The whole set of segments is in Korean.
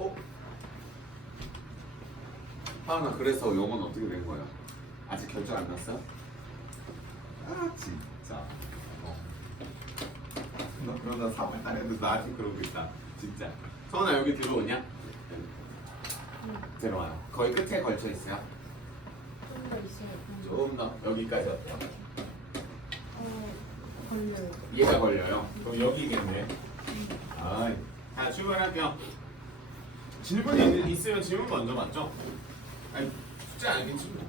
어? 하은아 그래서 영어는 어떻게 된 거야? 아직 결정 안 났어? 아 진짜 너 그러다 3월 달에도 나한테 그러고 있다 진짜. 서은아 여기 들어오냐? 들어와요. 거의 끝에 걸쳐 있어요. 좀 더 있어요. 좀 더 여기까지 어때요? 걸려요. 얘가 걸려요. 그럼 여기겠네. 자 출발할게요. 질문이 있으면 질문 먼저 맞죠? 아니 숙제 아니겠지 뭐.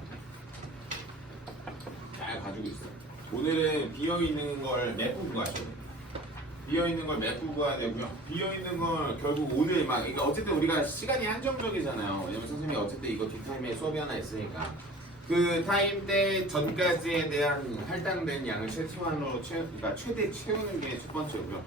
잘 가지고 있어. 오늘은 비어있는 걸 메꾸고 가셔야 돼요. 비어있는 걸 메꾸고 가야 되고요. 비어있는 걸 결국 오늘 막 그러니까 어쨌든 우리가 시간이 한정적이잖아요. 왜냐면 선생님이 어쨌든 이거 뒷타임에 수업이 하나 있으니까 그 타임 때 전까지에 대한 할당된 양을 최소한으로 그러니까 최대 채우는 게 첫 번째고요.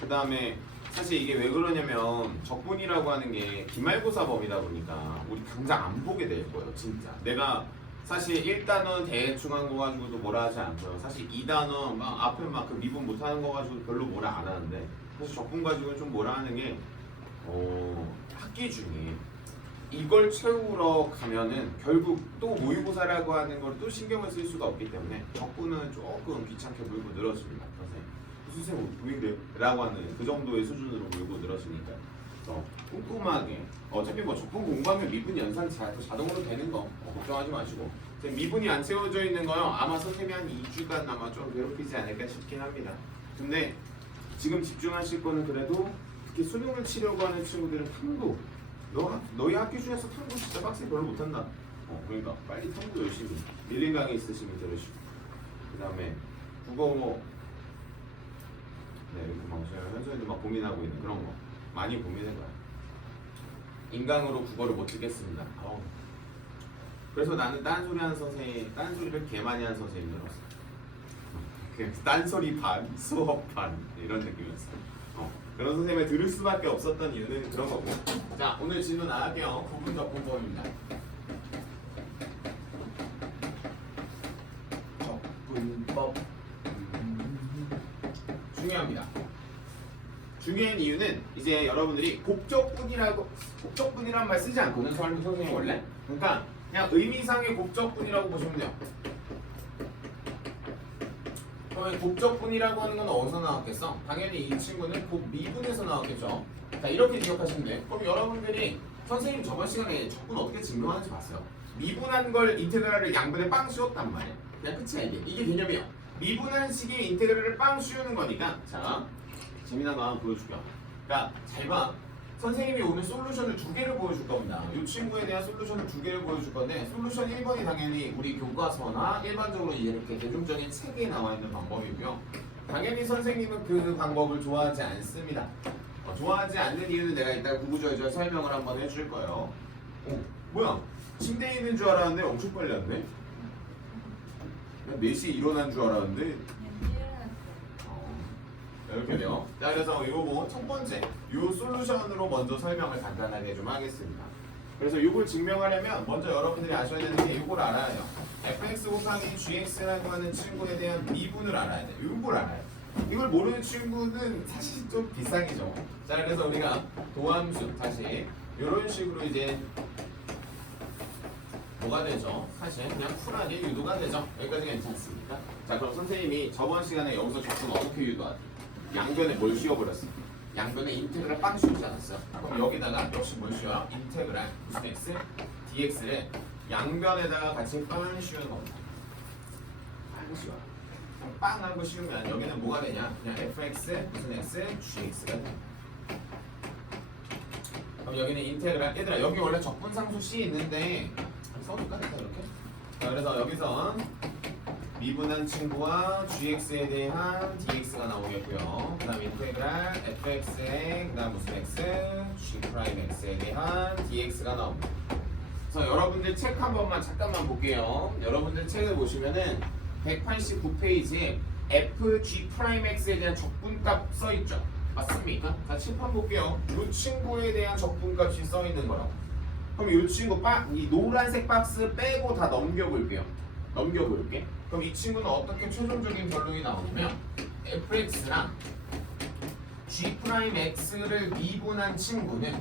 그 다음에 사실 이게 왜 그러냐면 적분이라고 하는 게 기말고사범이다 보니까 우리 당장 안 보게 될 거예요. 진짜 내가 사실 1단원 대충 한 거 가지고도 뭐라 하지 않고요. 사실 2단원 막 앞에 막 그 미분 못하는 거 가지고 별로 뭐라 안 하는데 사실 적분 가지고는 좀 뭐라 하는 게 학기 중에 이걸 채우러 가면은 결국 또 모의고사라고 하는 걸 또 신경을 쓸 수가 없기 때문에 적분은 조금 귀찮게 물고 늘어집니다. 선생님 왜 그래? 라고 하는 그 정도의 수준으로 물고 늘어지니까 꼼꼼하게 어차피 뭐 적분 공부하면 미분 연산 자동으로 되는 거 걱정하지 마시고 미분이 안 채워져 있는 거요 아마 선생님이 한 2주간 아마 좀 괴롭히지 않을까 싶긴 합니다. 근데 지금 집중하실 거는 그래도 특히 수능을 치려고 하는 친구들은 탐구 너희 학교 중에서 탐구 진짜 빡세 별로 못한다. 그러니까 빨리 탐구 열심히 밀린 강의 있으시면 들으시고 그 다음에 국어 네, 이렇게 막 현수님도 막 고민하고 있는 그런 거 많이 고민해봐요. 인강으로 국어를 못 듣겠습니다. 그래서 나는 딴소리 하는 선생님, 딴소리를 개 많이 하는 선생님 들었어. 딴소리 반, 수업 반 이런 느낌이었어. 그런 선생님을 들을 수밖에 없었던 이유는 그런 거고. 자, 오늘 질문 안 할게요. 부분 적분법입니다. 적분법 중요합니다. 중요한 이유는 이제 여러분들이 곱적분이란 말 쓰지 않거든 선생님 원래. 그러니까 그냥 의미상의 곱적분이라고 보시면 돼요. 그러면 곱적분이라고 하는 건 어디서 나왔겠어? 당연히 이 친구는 곱미분에서 나왔겠죠. 자 이렇게 기억하시면 돼요. 그럼 여러분들이 선생님 저번 시간에 적분 어떻게 증명하는지 봤어요. 미분한 걸 인테그랄을 양분에 빵 씌웠단 말이야. 그냥 끝이야 이게 개념이야. 미분한 식의 인테그랄을 빵 씌우는 거니까 자 재미난 거 하나 보여줄게요. 그러니까 잘 봐. 선생님이 오늘 솔루션을 2개를 보여줄 겁니다. 이 친구에 대한 솔루션을 2개를 보여줄 건데 솔루션 1번이 당연히 우리 교과서나 일반적으로 이렇게 대중적인 책에 나와 있는 방법이고요. 당연히 선생님은 그 방법을 좋아하지 않습니다. 좋아하지 않는 이유는 내가 이따 구구절절 설명을 한번 해줄 거예요. 뭐야? 침대에 있는 줄 알았는데 엄청 빨리 왔네? 4시에 일어난 줄 알았는데 이렇게 돼요. 자 그래서 요거 첫 번째 요 솔루션으로 먼저 설명을 간단하게 좀 하겠습니다. 그래서 요걸 증명하려면 먼저 여러분들이 아셔야 되는 게 요걸 알아야 해요. fx 곱하기 gx라고 하는 친구에 대한 미분을 알아야 돼요. 요걸 알아요. 이걸 모르는 친구는 사실 좀 비상이죠. 자 그래서 우리가 도함수 다시 요런 식으로 이제 뭐가 되죠? 사실 그냥 쿨하게 유도가 되죠. 여기까지 괜찮습니까? 자 그럼 선생님이 저번 시간에 여기서 적분 어떻게 유도하지? 양변에 뭘 씌워버렸어? 양변에 인테그랄 빵 씌우지 않았어요? 그럼 여기다가 역시 뭘 씌워요? 인테그랄 무슨 x? dx를 양변에다가 같이 빵 씌우는 겁니다. 빵 씌워요. 빵 하고 씌우면 여기는 뭐가 되냐? 그냥 fx 무슨 x? gx가 됩니다. 그럼 여기는 인테그랄 얘들아 여기 원래 적분상수 c 있는데 써줄까? 이렇게 자 그래서 여기서 미분한 친구와 gx에 대한 dx가 나오겠고요. 그 다음 인테그랄 fx에 그 다음 무슨 x, g'x에 대한 dx가 나옵니다. 그래서 여러분들 책 한 번만 잠깐만 볼게요. 여러분들 책을 보시면은 189페이지에 fg'x에 대한 적분값 써있죠? 맞습니까? 자 칠판 볼게요. 이 친구에 대한 적분값이 써있는 거라고. 그럼 이 친구 이 노란색 박스 빼고 다 넘겨볼게요. 넘겨볼게. 그럼 이 친구는 어떻게 최종적인 결론이 나오냐면 fx랑 g'x를 미분한 친구는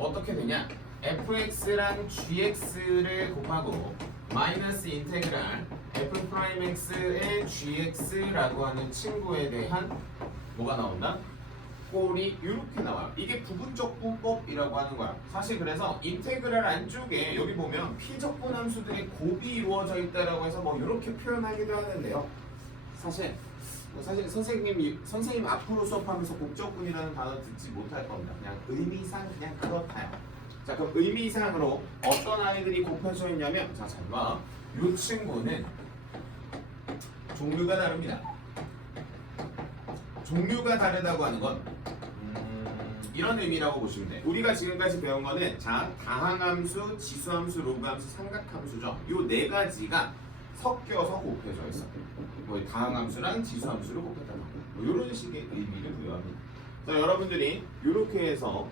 어떻게 되냐? fx랑 gx를 곱하고 마이너스 인테그랄 f 프라임 x의 gx라고 하는 친구에 대한 뭐가 나온다? 꼴이 이렇게 나와요. 이게 부분적분법이라고 하는 거야. 사실 그래서 인테그랄 안쪽에 여기 보면 피적분함수들의 곱이 이루어져 있다라고 해서 뭐 이렇게 표현하기도 하는데요. 사실 선생님 앞으로 수업하면서 곱적분이라는 단어 듣지 못할 겁니다. 그냥 의미상 그냥 그렇다요. 자, 그럼 의미상으로 어떤 아이들이 곱해져 있냐면, 자, 잘 봐. 이 친구는 종류가 다릅니다. 종류가 다르다고 하는 건 이런 의미라고 보시면 돼. 우리가 지금까지 배운 거는 자, 다항함수, 지수함수, 로그함수, 삼각함수죠. 이 네 가지가 섞여서 곱해져 있어. 뭐 다항함수랑 지수함수를 곱했단 말이야. 뭐 이런 식의 의미를 부여합니다. 자, 여러분들이 이렇게 해서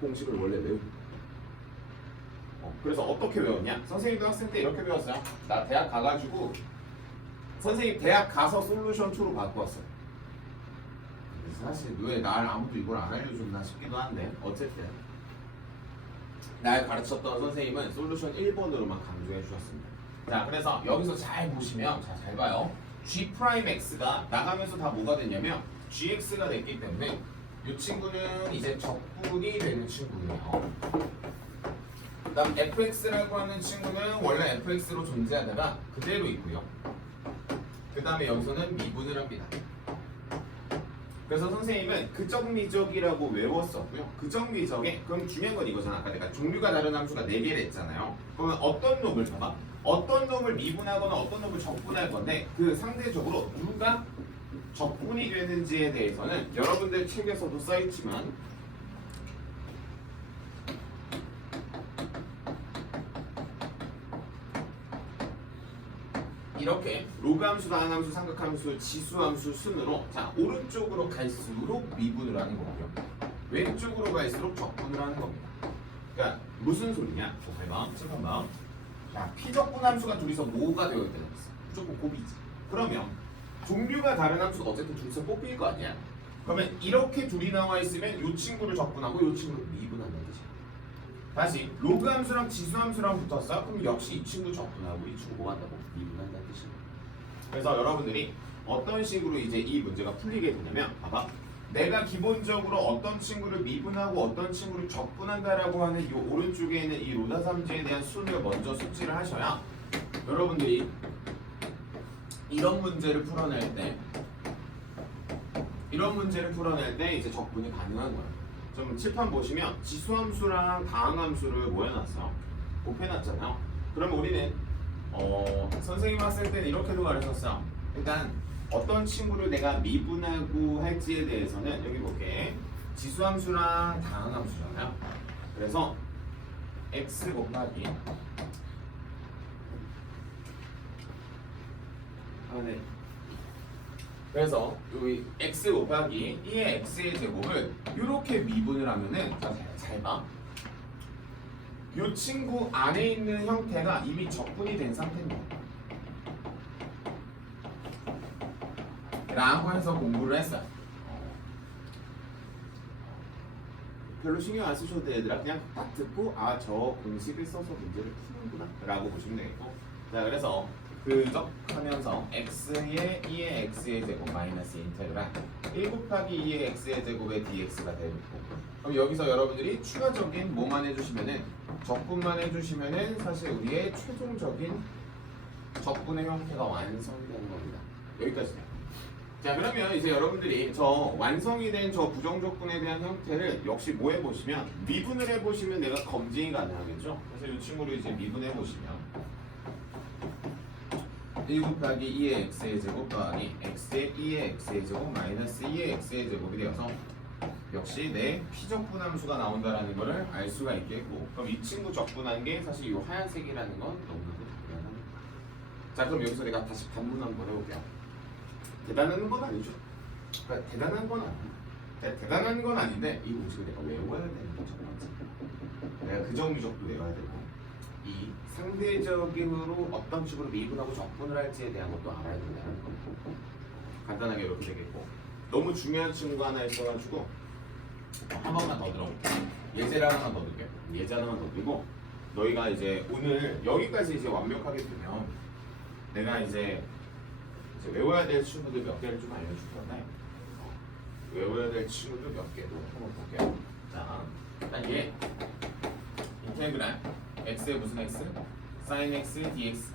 공식을 원래 외웁니다. 그래서 어떻게 외웠냐? 선생님도 학생 때 이렇게 배웠어요. 나 대학 가가지고 선생님 대학 가서 솔루션 2로 바꿨어요. 사실 왜 날 아무도 이걸 안 알려줬나 싶기도 한데 어쨌든 날 가르쳤던 선생님은 솔루션 1번으로만 강조해 주셨습니다. 자, 그래서 여기서 잘 보시면 잘 봐요. G'X가 나가면서 다 뭐가 됐냐면 GX가 됐기 때문에 이 친구는 이제 적분이 되는 친구예요. 그 다음 fx라고 하는 친구는 원래 fx로 존재하다가 그대로 있고요. 그 다음에 여기서는 미분을 합니다. 그래서 선생님은 그적미적이라고 외웠었고요. 그적미적에 그럼 중요한 건 이거잖아. 아까 내가 종류가 다른 함수가 4개를 했잖아요. 그러면 어떤 놈을 봐봐. 어떤 놈을 미분하거나 어떤 놈을 적분할 건데 그 상대적으로 누가 적분이 되는지에 대해서는 여러분들 책에서도 써있지만 이렇게 로그함수, 다항함수, 삼각함수, 지수함수 순으로 자 오른쪽으로 갈수록 미분을 하는 거고요. 왼쪽으로 갈수록 적분을 하는 겁니다. 그러니까 무슨 소리냐? 잠깐만. 자, 피적분 함수가 둘이서 뭐가 되어 있다고 했어? 무조건 곱이지. 그러면 종류가 다른 함수가 어쨌든 둘이서 뽑힐 거 아니야? 그러면 이렇게 둘이 나와 있으면 이 친구를 적분하고 이 친구를 미분한다는 뜻이야. 다시 로그 함수랑 지수 함수랑 붙었어? 그럼 역시 이 친구 적분하고 이 친구 뭐 한다고? 미분한다는 뜻이야. 그래서 여러분들이 어떤 식으로 이제 이 문제가 풀리게 되냐면 봐봐. 내가 기본적으로 어떤 친구를 미분하고 어떤 친구를 적분한다라고 하는 이 오른쪽에 있는 이 로다삼지에 대한 순을 먼저 숙지를 하셔야 여러분들이 이런 문제를 풀어낼 때 이제 적분이 가능한 거예요. 좀 칠판 보시면 지수함수랑 다항함수를 뭐 해놨어요? 곱해놨잖아요. 그러면 우리는 선생님 학생 때는 이렇게도 가르쳤어요. 일단 어떤 친구를 내가 미분하고 할지에 대해서는 여기 볼게. 지수함수랑 다항함수잖아요. 그래서 x 곱하기 그래서 여기 x 곱하기 2의 x의 제곱을 이렇게 미분을 하면은 잘 봐. 이 친구 안에 있는 형태가 이미 적분이 된 상태입니다. 라고 해서 공부를 했어요. 별로 신경 안 쓰셔도 돼, 얘들아. 그냥 딱 듣고 아, 저 공식을 써서 문제를 푸는구나 라고 보시면 되겠고. 자, 그래서 그적하면서 x의 2의 x의 제곱 마이너스 인테그랄 1 곱하기 2의 x의 제곱의 dx가 되고, 그럼 여기서 여러분들이 추가적인 뭐만 해주시면은 적분만 해주시면은 사실 우리의 최종적인 적분의 형태가 완성이 되는 겁니다. 여기까지네요. 자, 그러면 이제 여러분들이 저 완성이 된 저 부정적분에 대한 형태를 역시 뭐 해보시면 미분을 해보시면 내가 검증이 가능하겠죠. 그래서 이 친구를 이제 미분해보시면 1 곱하기 2의 x의 제곱 더하기 x의 2의 x의 제곱 마이너스 2의 x의 제곱이 되어서 역시 내 피적분 함수가 나온다라는 것을 알 수가 있겠고, 그럼 이 친구 적분한 게 사실 이 하얀색이라는 건 너무나도 대단합니다. 자, 그럼 여기서 내가 다시 반문 한번 해볼게요. 대단한 건 아니죠. 그러니까 대단한 건 아니야. 대단한 건 아닌데 이 공식을 내가 외워야 되는 거 첫 번째. 내가 그정미적도 외워야 되고 이 상대적으로 어떤 식으로 미분하고 적분을 할지에 대한 것도 알아야 된다는 거. 간단하게 이렇게 되겠고, 너무 중요한 친구가 하나 있어가지고 한 번만 더 들어볼게. 예제를 하나만 더 들게. 예제 하나만 더 들고 너희가 이제 오늘 여기까지 이제 완벽하게 되면 내가 이제 외워야 될 친구들 몇 개를 좀 알려줄 건데 외워야 될 친구들 몇 개도 한번 볼게요. 자, 일단 얘 인테그랄 x에 무슨 x? sin x dx.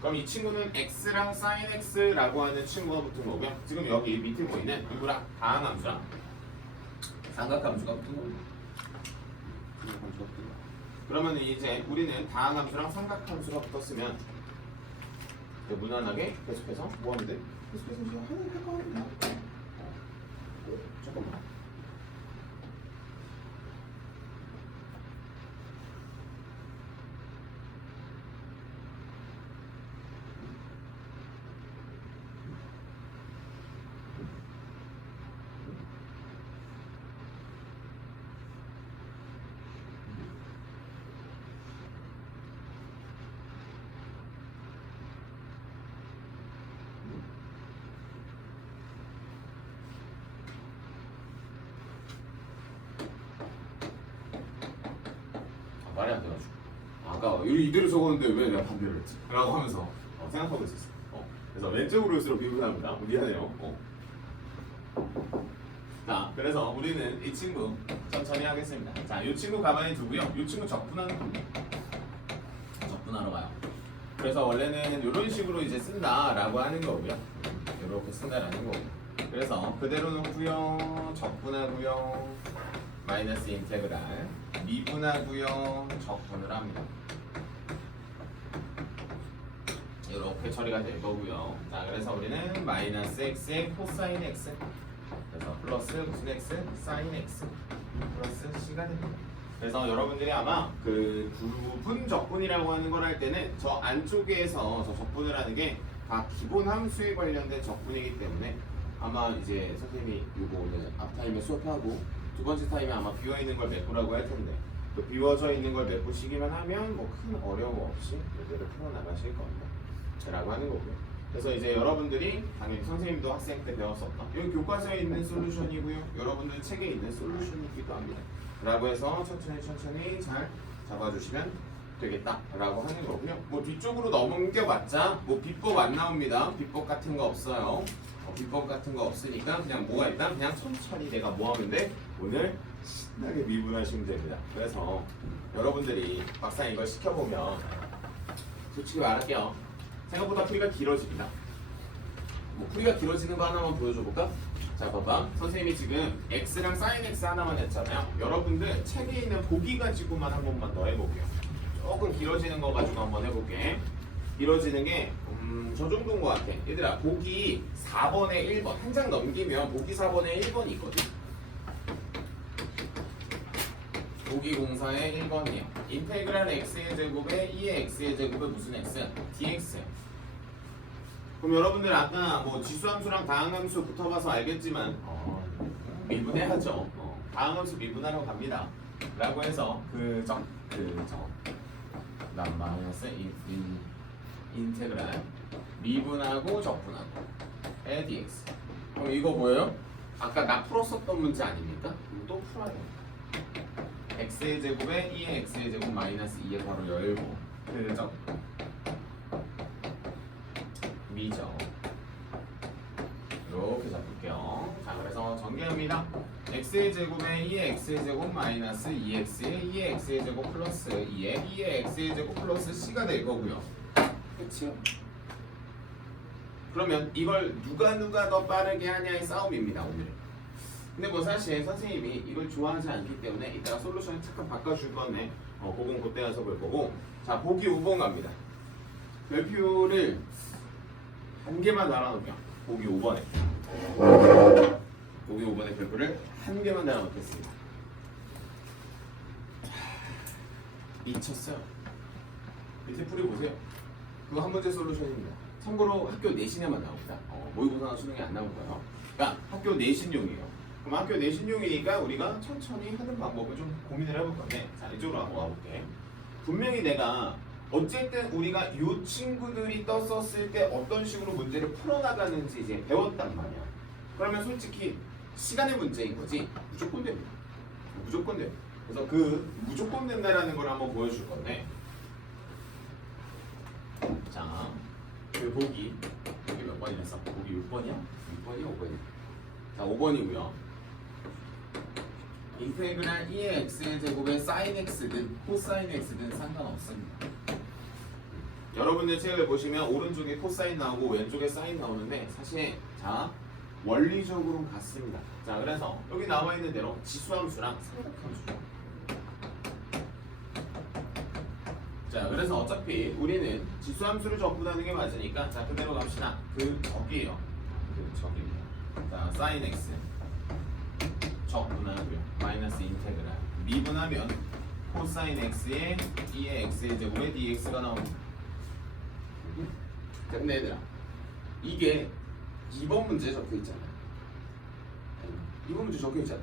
그럼 이 친구는 x랑 sin x라고 하는 친구가 붙은 거고요. 지금 여기 밑에 보이는 누구랑 다항함수랑 삼각함수가 붙은 겁니다. 그러면 이제 우리는 다항함수랑 삼각함수가 붙었으면 무난하게 계속해서 뭐 하면 돼? 계속해서 이제 하는 게 하면 돼. 잠깐만. 말이 안 돼가지고 아까 이대로 적었는데 왜 내가 반대로 했지? 라고 하면서 생각하고 있었어. 그래서 왼쪽으로 올수록 비문합니다. 미안해요. 자, 그래서 우리는 이 친구 천천히 하겠습니다. 자, 이 친구 가만히 두고요. 이 친구 적분하는 겁니다. 적분하러 가요. 그래서 원래는 이런 식으로 이제 쓴다라고 하는 거고요. 이렇게 쓴다라는 거고. 그래서 그대로 놓고요. 적분하고요. 마이너스 인테그랄 미분하고요. 적분을 합니다. 이렇게 처리가 될 거고요. 자, 그래서 우리는 마이너스 x의 코사인 x 그래서 플러스 무슨 x? 사인 x 플러스 c가 됩니다. 그래서 여러분들이 아마 그 부분 적분이라고 하는 걸 할 때는 저 안쪽에서 저 적분을 하는 게 다 기본 함수에 관련된 적분이기 때문에 아마 이제 선생님이 이거 오늘 앞타임에 수업하고 두 번째 타임에 아마 비워있는 걸 메꾸라고 할 텐데 그 비워져 있는 걸 메꾸시기만 하면 뭐 큰 어려움 없이 문제를 풀어나가실 겁니다. 라고 하는 거고요. 그래서 이제 여러분들이 당연히 선생님도 학생 때 배웠었던 여기 교과서에 있는 솔루션이고요. 여러분들 책에 있는 솔루션이기도 합니다. 라고 해서 천천히 잘 잡아주시면 되겠다라고 하는 거고요. 뭐 뒤쪽으로 넘겨봤자 뭐 비법 안 나옵니다. 비법 같은 거 없어요. 비법 같은 거 없으니까 그냥 뭐가 있다? 그냥 천천히 내가 뭐 하면 돼? 오늘 신나게 미분하시면 됩니다. 그래서 여러분들이 막상 이걸 시켜보면 솔직히 말할게요. 생각보다 풀이가 길어집니다. 뭐 풀이가 길어지는 거 하나만 보여줘볼까? 자, 봐봐. 선생님이 지금 x랑 sin x 하나만 했잖아요. 여러분들 책에 있는 보기 가지고만 한 번만 더 해볼게요. 조금 길어지는 거 가지고 한번 해볼게. 길어지는 게 저 정도인 것 같아. 얘들아, 보기 4번에 1번 한 장 넘기면 보기 4번에 1번이 있거든. 보기 공사의 1번이에요. 인테그랄 x의 제곱에 2의 x의 제곱에 무슨 x? dx예요. 그럼 여러분들 아까 뭐 지수함수랑 다항함수 붙어봐서 알겠지만 미분해야죠. 다항함수 미분하러 갑니다. 라고 해서 난 마이너스 인테그랄 미분하고 적분하고 dx. 그럼 이거 뭐예요? 아까 나 풀었었던 문제 아닙니까? 이거 또 풀어야 돼요. x의 제곱에 2의 x의 제곱 마이너스 2에 바로 열고 그죠? 미죠. 이렇게 잡을게요. 자, 그래서 전개합니다. x의 제곱에 2의 x의 제곱 마이너스 2x의 2의 x의 제곱 플러스 2의 x의 제곱 플러스 c가 될 거고요. 그치요? 그러면 이걸 누가 더 빠르게 하냐의 싸움입니다, 오늘. 근데 뭐 사실 선생님이 이걸 좋아하지 않기 때문에 이따가 솔루션을 잠깐 바꿔줄 건데 그건 그때 가서 볼 거고. 자, 보기 5번 갑니다. 별표를 한 개만 달아놓을게요. 보기 5번에 보기 5번에 별표를 한 개만 달아놓겠습니다. 미쳤어요. 밑에 풀이 보세요. 그거 한 문제 솔루션입니다. 참고로 학교 내신에만 나옵니다. 모의고사나 수능에 안 나오고요. 그러니까 학교 내신용이에요. 그럼 학교 내신용이니까 우리가 천천히 하는 방법을 좀 고민을 해볼 건데, 자, 이쪽으로 한번 와볼게. 분명히 내가 어쨌든 우리가 이 친구들이 떴었을 때 어떤 식으로 문제를 풀어나가는지 이제 배웠단 말이야. 그러면 솔직히 시간의 문제인 거지 무조건 됩니다. 무조건 돼. 그래서 그 무조건 된다라는 걸 한번 보여줄 건데, 자, 그 보기 몇 번이랬어? 보기 6번이야? 6번이야? 5번이야? 자, 5번이고요. 인테그랄 2의 x의 제곱에 sin x든 코사인 x든 상관없습니다. 여러분들 책을 보시면 오른쪽에 코사인 나오고 왼쪽에 사인 나오는데 사실 자 원리적으로는 같습니다. 자, 그래서 여기 나와 있는 대로 지수함수랑 삼각함수죠. 자, 그래서 어차피 우리는 지수함수를 적분하는 게 맞으니까 자 그대로 갑시다. 그 적이에요. 그 적입니다. 자, sin x 적분하고요. 마이너스 인테그랄 미분하면 코사인 x에 2의 x의 제곱에 dx가 나옵니다. 자, 근데 얘들아 이게 2번 문제에 적혀 있잖아. 2번 문제 적혀 있잖아.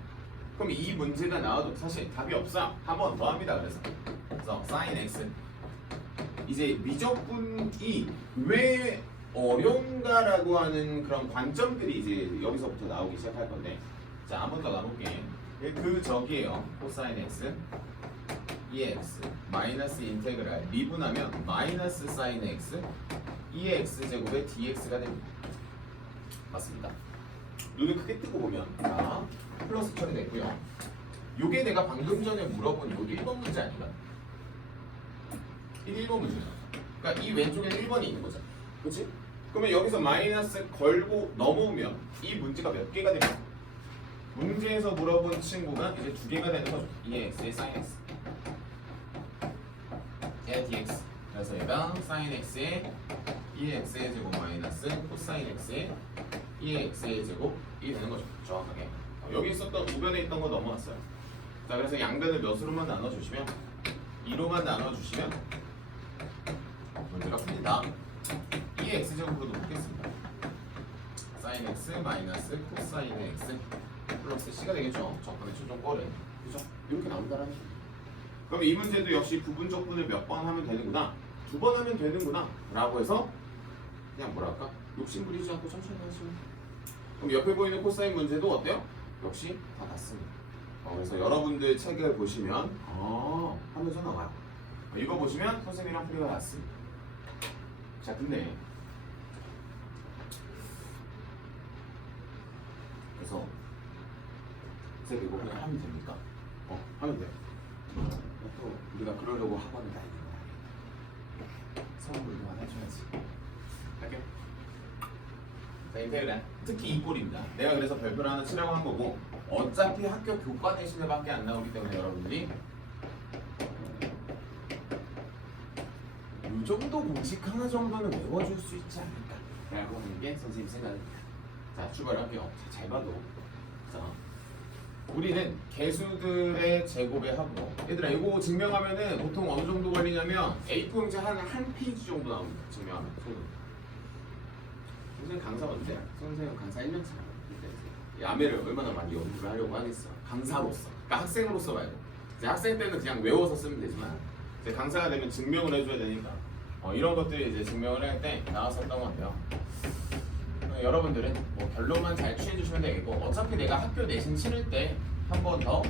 그럼 이 문제가 나와도 사실 답이 없어. 한 번 더 합니다. 그래서 sin x 이제 미적분이 왜 어려운가라고 하는 그런 관점들이 이제 여기서부터 나오기 시작할 건데, 자, 한 번 더 가볼게. 그 적이에요. 코사인 x 2x 마이너스 인테그랄 미분하면 마이너스 사인 x 2의 x 제곱에 dx가 됩니다. 맞습니다. 눈을 크게 뜨고 보면 자, 플러스 처리됐고요. 요게 내가 방금 전에 물어본 요도 1번 문제 아닌가? 1번 문제야. 그러니까 이 왼쪽에는 1번이 있는 거잖아. 그렇지? 그러면 여기서 마이너스 걸고 넘어오면 이 문제가 몇 개가 됩니까? 문제에서 물어본 친구가 이제 2개가 되는 거죠. 2x의 sin x 의 dx. 그래서 얘가 sin x의 2x의 제곱 마이너스 코사인 x의 2x의 제곱이 되는 거죠. 정확하게. 여기 있었던 우변에 있던 거 넘어왔어요. 자, 그래서 양변을 몇으로만 나눠주시면 2로만 나눠주시면 문제가 풀린다. 2의 x제곱으로도 풀겠습니다. sin x 마이너스 코사인 x 플러스 c가 되겠죠. 적분의 최종 꼴은. 그죠? 이렇게 나온다라는 거죠. 그럼 이 문제도 역시 부분적분을 몇 번 하면 되는구나, 2번 하면 되는구나 라고 해서 그냥 뭐랄까 욕심 부리지 않고 천천히 하시면. 그럼 옆에 보이는 코사인 문제도 어때요? 역시 다 같습니다. 그래서 여러분들 책을 보시면 하면서 나와요. 이거 보시면 선생님이랑 풀이가 같습니다. 자, 근데 그래서 선생님 이거 그냥 하면 됩니까? 하면 돼. 또 우리가 그러려고 학원을 다니는 거야. 선물도 하나 해줘야지. 할게요. 자, 인테그랄 특히 이 꼴입니다. 내가 그래서 별표를 하나 치라고 한 거고, 어차피 학교 교과 대신에밖에 안 나오기 때문에 여러분들이 이 정도 공식 하나 정도는 외워줄 수 있지 않을까 라고 하는 게 선생님 생각입니다. 자, 출발할게요. 잘 봐도. 자, 우리는 개수들의 제곱에 하고, 얘들아 이거 증명하면은 보통 어느 정도 걸리냐면 A4 용지 한 페이지 정도 나옵니다. 증명하면. 선생님 강사 언제? 선생님 강사 1년 차. 야매를 얼마나 많이 연구를 하려고 하겠어. 강사로서. 그러니까 학생으로서 말고. 이제 학생 때는 그냥 외워서 쓰면 되지만 이제 강사가 되면 증명을 해줘야 되니까 이런 것들이 이제 증명을 할 때 나왔었던 것 같아요. 여러분들은 뭐 결론만 잘 취해주시면 되겠고, 어차피 내가 학교 내신 치를 때 한 번 더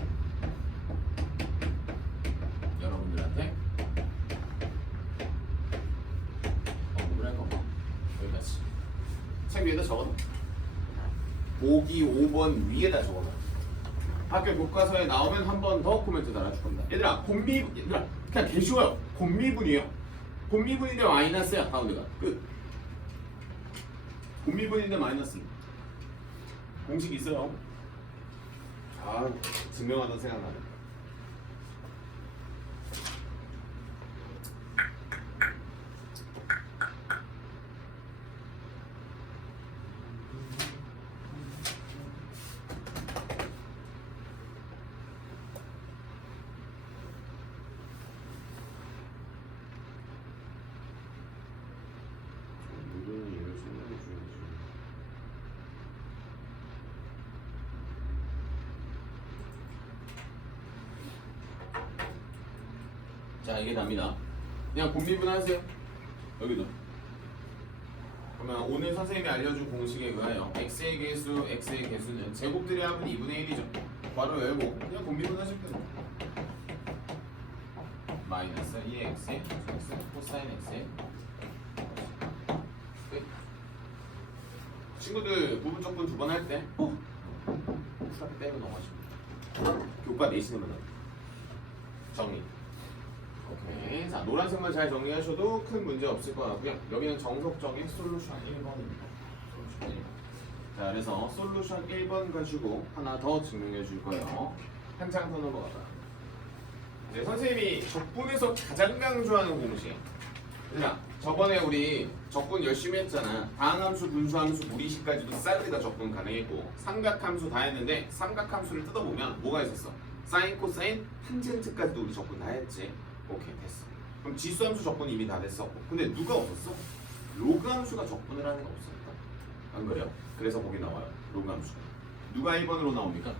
여러분들한테 공부를 할 거고, 여기까지 책 위에다 적어놔. 보기 5번 위에다 적어놔. 학교 교과서에 나오면 한 번 더 코멘트 달아줄 겁니다. 얘들아 얘들아 그냥 개 쉬워요. 곤미분이에요. 곤미분인데 마이너스야. 가운데가 끝. 곤미분인데 마이너스. 공식 있어요. 증명하던 생각나네. 자, 이게 답니다. 그냥 곤미분 하세요. 여기도 그러면 오늘 선생님이 알려준 공식에 의하여 x의 개수는 제곱들의 합은 2분의 1이죠. 괄호 열고 그냥 공비분하시면 됩니다. 마이너스 2x의 x 코사인 x의 끝. 친구들 부분적분 두 번 할 때 수학에 빼고 넘어가십니다. 교과 내시는 분은 정리. 오케이. 자, 노란색만 잘 정리하셔도 큰 문제 없을 것 같고요. 여기는 정석적인 솔루션 1번입니다. 솔루션 1번. 자, 그래서 솔루션 1번 가지고 하나 더 증명해 줄 거예요. 한 장 더 넘어가다. 이제 선생님이 적분에서 가장 강조하는 공식. 자, 저번에 우리 적분 열심히 했잖아. 다항함수, 분수함수, 무리식까지도 쌀리다 적분 가능했고 삼각함수 다 했는데 삼각함수를 뜯어보면 뭐가 있었어? 사인, 코사인, 탄젠트까지도 우리 적분 다 했지. 오케이, 됐어. 그럼 지수함수 적분 이미 다 됐었고 근데 누가 없었어? 로그함수가 적분을 하는 게 없으니까. 안 그래요? 그래서 거기 나와요. 로그함수. 누가 1번으로 나옵니까?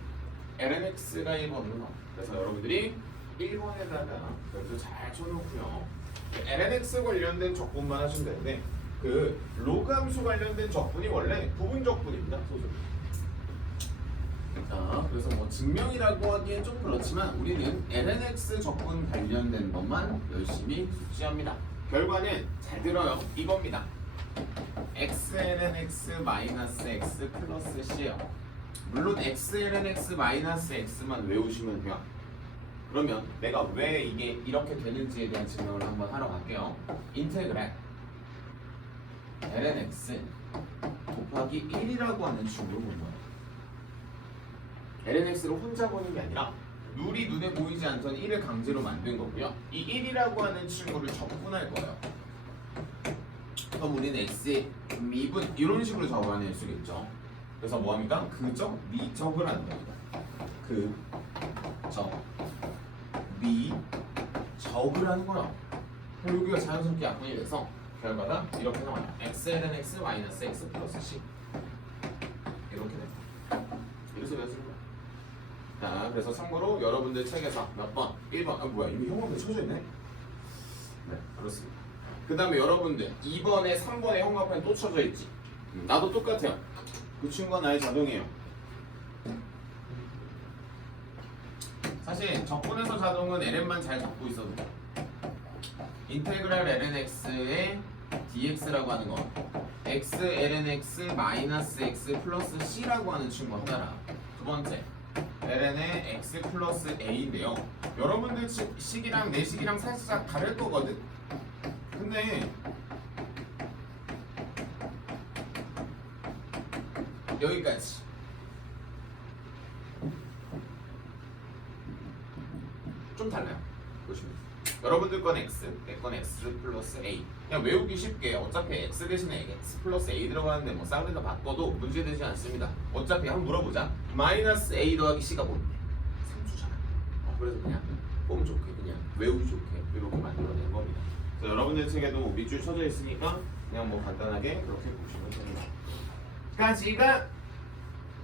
lnx가 1번으로 나와. 그래서 여러분들이 1번에다가 여기서 잘 쳐놓고요. lnx 관련된 적분만 하시면 되는데 그 로그함수 관련된 적분이 원래 부분 적분입니다. 소수. 자, 그래서 뭐 증명이라고 하기엔 좀 그렇지만 우리는 lnx 적분 관련된 것만 열심히 숙지합니다. 결과는 잘 들어요. 이겁니다. xlnx 마이너스 x 플러스 c예요. 물론 xlnx 마이너스 x만 외우시면 돼요. 그러면 내가 왜 이게 이렇게 되는지에 대한 증명을 한번 하러 갈게요. 인테그랄 lnx 곱하기 1이라고 하는 친구를 본 거예요. lnx를 혼자 보는 게 아니라 룰이 눈에 보이지 않던 1을 강제로 만든 거고요. 이 1이라고 하는 친구를 적분할 거예요. 그럼 우리는 x의 미분 이런 식으로 적어낼 수 있겠죠. 그래서 뭐합니까? 그적, 미적을 하는 겁니다. 그적, 미적을 하는 거야. 그럼 여기가 자연스럽게 약분이 돼서 결과가 이렇게 나와요. xlnx 마이너스 x 플러스 c 이렇게 됩니다. 이래서 몇 거야? 자, 그래서 참고로 여러분들 책에서 몇 번? 1번. 아, 뭐야, 이미 형광펜 쳐져 있네? 네, 그렇습니다. 그 다음에 여러분들 2번에 3번에 형광펜 또 쳐져 있지? 나도 똑같아요. 그 친구가 나의 자동이에요. 사실 적분에서 자동은 ln만 잘 잡고 있어도 돼. 인테그랄 lnx의 dx라고 하는 거 x lnx 마이너스 x 플러스 c라고 하는 친구 하나랑 두 번째 ln의 x 플러스 a인데요. 여러분들 식이랑 내 식이랑 살짝 다를 거거든. 근데 여기까지 좀 달라요. 보시면 여러분들 건 x, 내 건 x 플러스 a. 그냥 외우기 쉽게 어차피 x 대신에 x 플러스 a 들어가는데 뭐 쌍으로 바꿔도 문제되지 않습니다. 어차피 한번 물어보자. 마이너스 a 더하기 c가 뭔데? 상수잖아. 그래서 그냥 폼 좋게 그냥 외우기 좋게 이렇게 만들어낸 겁니다. 그래서 여러분들 책에도 밑줄 쳐져 있으니까 그냥 뭐 간단하게 그렇게 보시면 됩니다. 까지가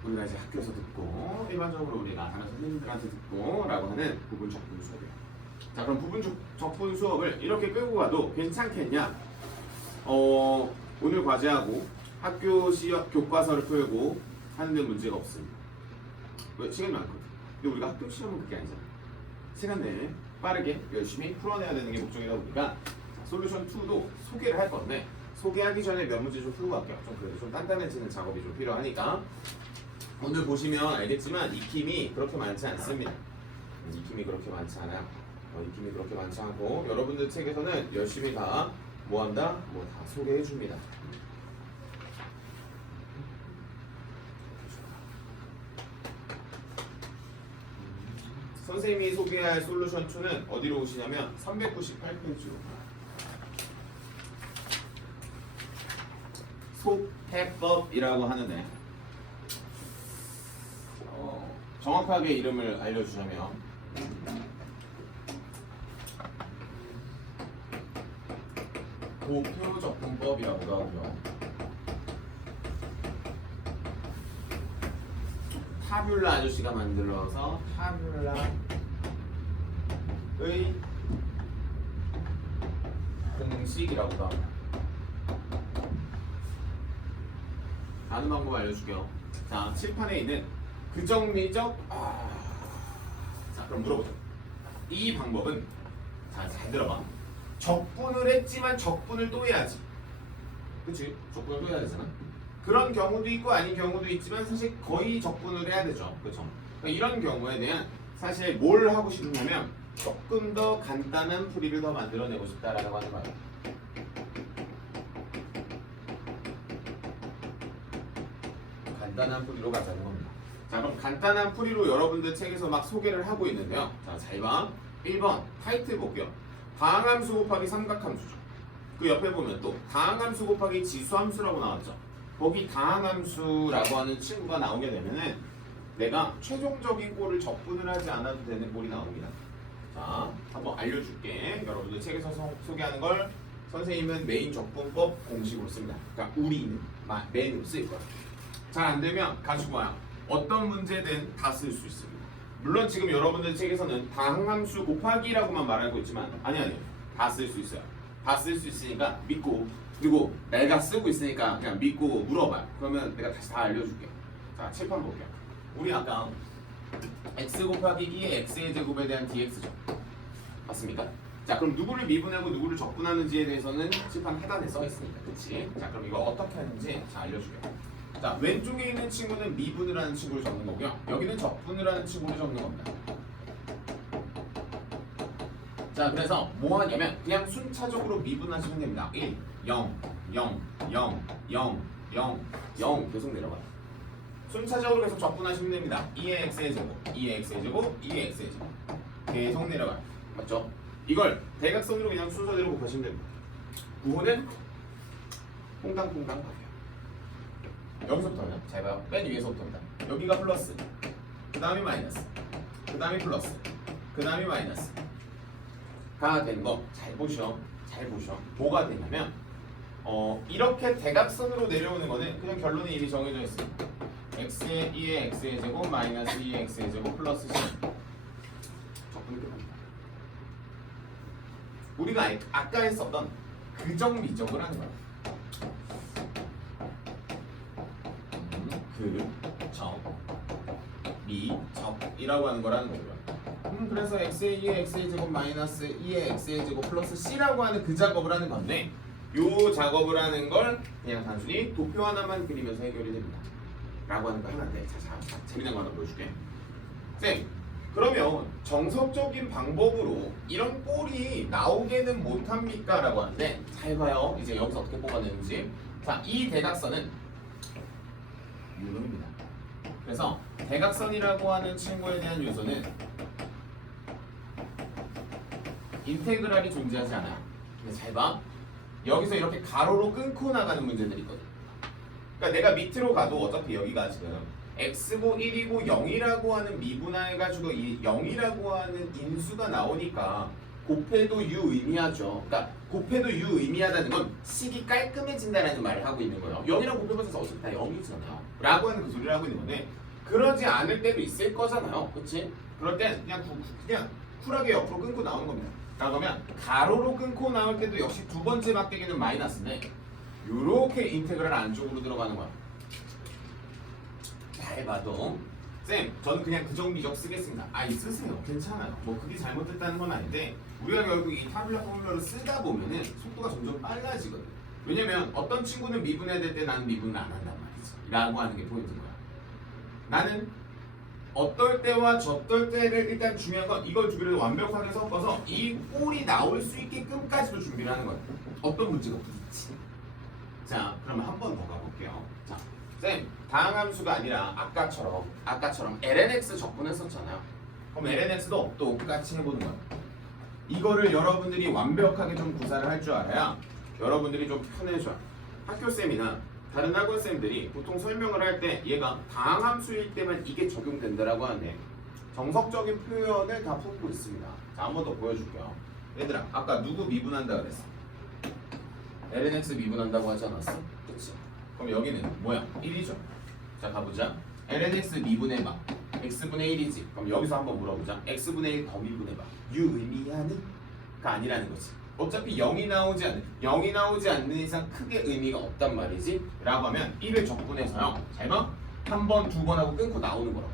우리가 이제 학교에서 듣고 일반적으로 우리가 다른 선생님들한테 듣고 라고 하는 부분 적분 수업이에요. 자, 그럼 부분 적분 수업을 이렇게 끌고 가도 괜찮겠냐? 오늘 과제하고 학교 시험 교과서를 풀고 하는데 문제가 없습니다. 왜? 시간이 많거든. 근데 우리가 학교 시험은 그게 아니잖아. 시간 내에 빠르게 열심히 풀어내야 되는 게 목적이다 보니까 솔루션 2도 소개를 할 건데 소개하기 전에 몇 문제 좀 풀고 갈게요. 좀 그래도 좀 단단해지는 작업이 좀 필요하니까 오늘 보시면 알겠지만 익힘이 그렇게 많지 않습니다. 익힘이 그렇게 많지 않아요. 익힘이 그렇게 많지 않고 여러분들 책에서는 열심히 다 뭐한다? 뭐 다 소개해 줍니다. 선생님이 소개할 솔루션 2는 어디로 오시냐면 398페이지로 속해법이라고 하는데 정확하게 이름을 알려주자면 고표적분법이라고도 하고요. 타뷸라 아저씨가 만들어서 타뷸라의 공식이라고도 합니다. 아는 방법 알려줄게요. 자, 칠판에 있는 그정미적 자, 그럼 물어보자. 이 방법은 자, 잘 들어봐. 적분을 했지만 적분을 또 해야지. 그치? 적분을 또 해야 되잖아. 그런 경우도 있고 아닌 경우도 있지만 사실 거의 적분을 해야 되죠. 그쵸? 그러니까 이런 경우에는 사실 뭘 하고 싶냐면 조금 더 간단한 풀이를 더 만들어내고 싶다라고 하는 거예요. 간단한 풀이로 가자는 겁니다. 자, 그럼 간단한 풀이로 여러분들 책에서 막 소개를 하고 있는데요. 자, 잘 봐. 1번 타이틀 볼게요. 다항함수 곱하기 삼각함수죠. 그 옆에 보면 또 다항함수 곱하기 지수함수라고 나왔죠. 거기 다항함수라고 하는 친구가 나오게 되면은 내가 최종적인 꼴을 적분을 하지 않아도 되는 꼴이 나옵니다. 자, 한번 알려줄게. 여러분들 책에서 소개하는 걸 선생님은 메인 적분법 공식으로 씁니다. 그러니까 우리는 메인으로 쓸 거야. 잘 안 되면 가지고 와요. 어떤 문제든 다 쓸 수 있습니다. 물론 지금 여러분들 책에서는 다항함수 곱하기라고만 말하고 있지만 아니 다 쓸 수 있어요. 다 쓸 수 있으니까 믿고, 그리고 내가 쓰고 있으니까 그냥 믿고 물어봐요. 그러면 내가 다시 다 알려줄게요. 자, 칠판 볼게요. 우리 아까 x 곱하기 2의 x의 제곱에 대한 dx죠. 맞습니까? 자, 그럼 누구를 미분하고 누구를 적분하는지에 대해서는 칠판 하단에 써 있으니까, 그치? 자, 그럼 이거 어떻게 하는지 자, 알려줄게요. 자, 왼쪽에 있는 친구는 미분을 하는 친구를 적는 거고요. 여기는 적분을 하는 친구를 적는 겁니다. 자, 그래서 뭐 하냐면 그냥 순차적으로 미분하시면 됩니다. 1, 0, 0, 0, 0, 0, 0 계속 내려가요. 순차적으로 계속 적분하시면 됩니다. 2의 x의 제곱, 2의 x의 제곱, 2의 x의 제곱 계속 내려가요. 맞죠? 이걸 대각선으로 그냥 순서대로 곱하시면 됩니다. 구호는 퐁당퐁당 가세요. 여기서부터는 잘 봐요. 맨 위에서부터입니다. 여기가 플러스, 그 다음이 마이너스, 그 다음이 플러스, 그 다음이 마이너스 가 된 거 잘 보셔. 잘 보셔. 뭐가 되냐면 이렇게 대각선으로 내려오는 거는 그냥 결론이 이리 정해져 있습니다. x의 2의 x의 제곱 마이너스 2의 x의 제곱 플러스 10 적분이 끝납니다. 우리가 아까 했었던 그정미적을 하는 거야. 그정미적이라고 하는 거라는 거고요. 그래서 x의 2의 x의 제곱 마이너스 2의 x의 제곱 플러스 c라고 하는 그 작업을 하는 건데 요 작업을 하는 걸 그냥 단순히 도표 하나만 그리면서 해결이 됩니다. 라고 하는 거 하나인데 자, 재미난 거 하나 보여줄게. 쌤, 그러면 정석적인 방법으로 이런 꼴이 나오게는 못합니까? 라고 하는데 잘 봐요. 이제 여기서 어떻게 뽑아내는지. 자, 이 대각선은 유노입니다. 그래서 대각선이라고 하는 친구에 대한 요소는 인테그랄이 존재하지 않아요. 근데 잘 봐. 여기서 이렇게 가로로 끊고 나가는 문제들이 있거든. 그러니까 내가 밑으로 가도 어차피 여기가 지금 x고 1이고 0이라고 하는 미분해가지고 이 0이라고 하는 인수가 나오니까 곱해도 유의미하죠. 그러니까 곱해도 유의미하다는 건 식이 깔끔해진다라는 말을 하고 있는 거예요. 0이랑 곱해봐서 어차피 다 0이잖아. 라고 하는 그 소리를 하고 있는 건데 그러지 않을 때도 있을 거잖아요. 그치? 그럴 땐 그냥 쿨하게 옆으로 끊고 나오는 겁니다. 그러면 가로로 끊고 나올 때도 역시 두 번째 막대기는 마이너스인데 요렇게 인테그랄 안쪽으로 들어가는 거야. 잘 봐도 쌤, 저는 그냥 그정미적 쓰겠습니다. 쓰세요. 괜찮아요. 뭐 그게 잘못됐다는 건 아닌데 우리가 결국 이 타블라 포뮬러를 쓰다 보면은 속도가 점점 빨라지거든. 왜냐면 어떤 친구는 미분해야 될 때 나는 미분을 안 한단 말이지. 라고 하는 게 포인트인 거야. 나는 어떨 때와 저떨 때를 일단 중요한 건 이걸 두 개를 완벽하게 섞어서 이 꼴이 나올 수 있게끔까지도 준비를 하는 거야. 어떤 문제가 없지. 자, 그러면 한 번 더 가볼게요. 자, 쌤, 다항함수가 아니라 아까처럼 lnx 적분했었잖아요. 그럼 lnx도 똑같이 해보는 거야. 이거를 여러분들이 완벽하게 좀 구사를 할 줄 알아야 여러분들이 좀 편해져요. 학교쌤이나 다른 학원쌤들이 보통 설명을 할 때 얘가 다항함수일 때만 이게 적용된다라고 하는데 정석적인 표현을 다 품고 있습니다. 자, 한 번 더 보여줄게요. 얘들아, 아까 누구 미분한다 그랬어? lnx 미분한다고 하지 않았어? 그치? 그럼 여기는 뭐야? 1이죠. 자, 가보자. lnx 미분해봐. x분의 1이지. 그럼 여기서 한번 물어보자. x분의 1 더 미분해봐. 유의미하는? 가 아니라는 거지. 어차피 0이 나오지 않는 이상 크게 의미가 없단 말이지 라고 하면 1을 적분해서요 잘 봐. 한 번, 두 번 하고 끊고 나오는 거라고.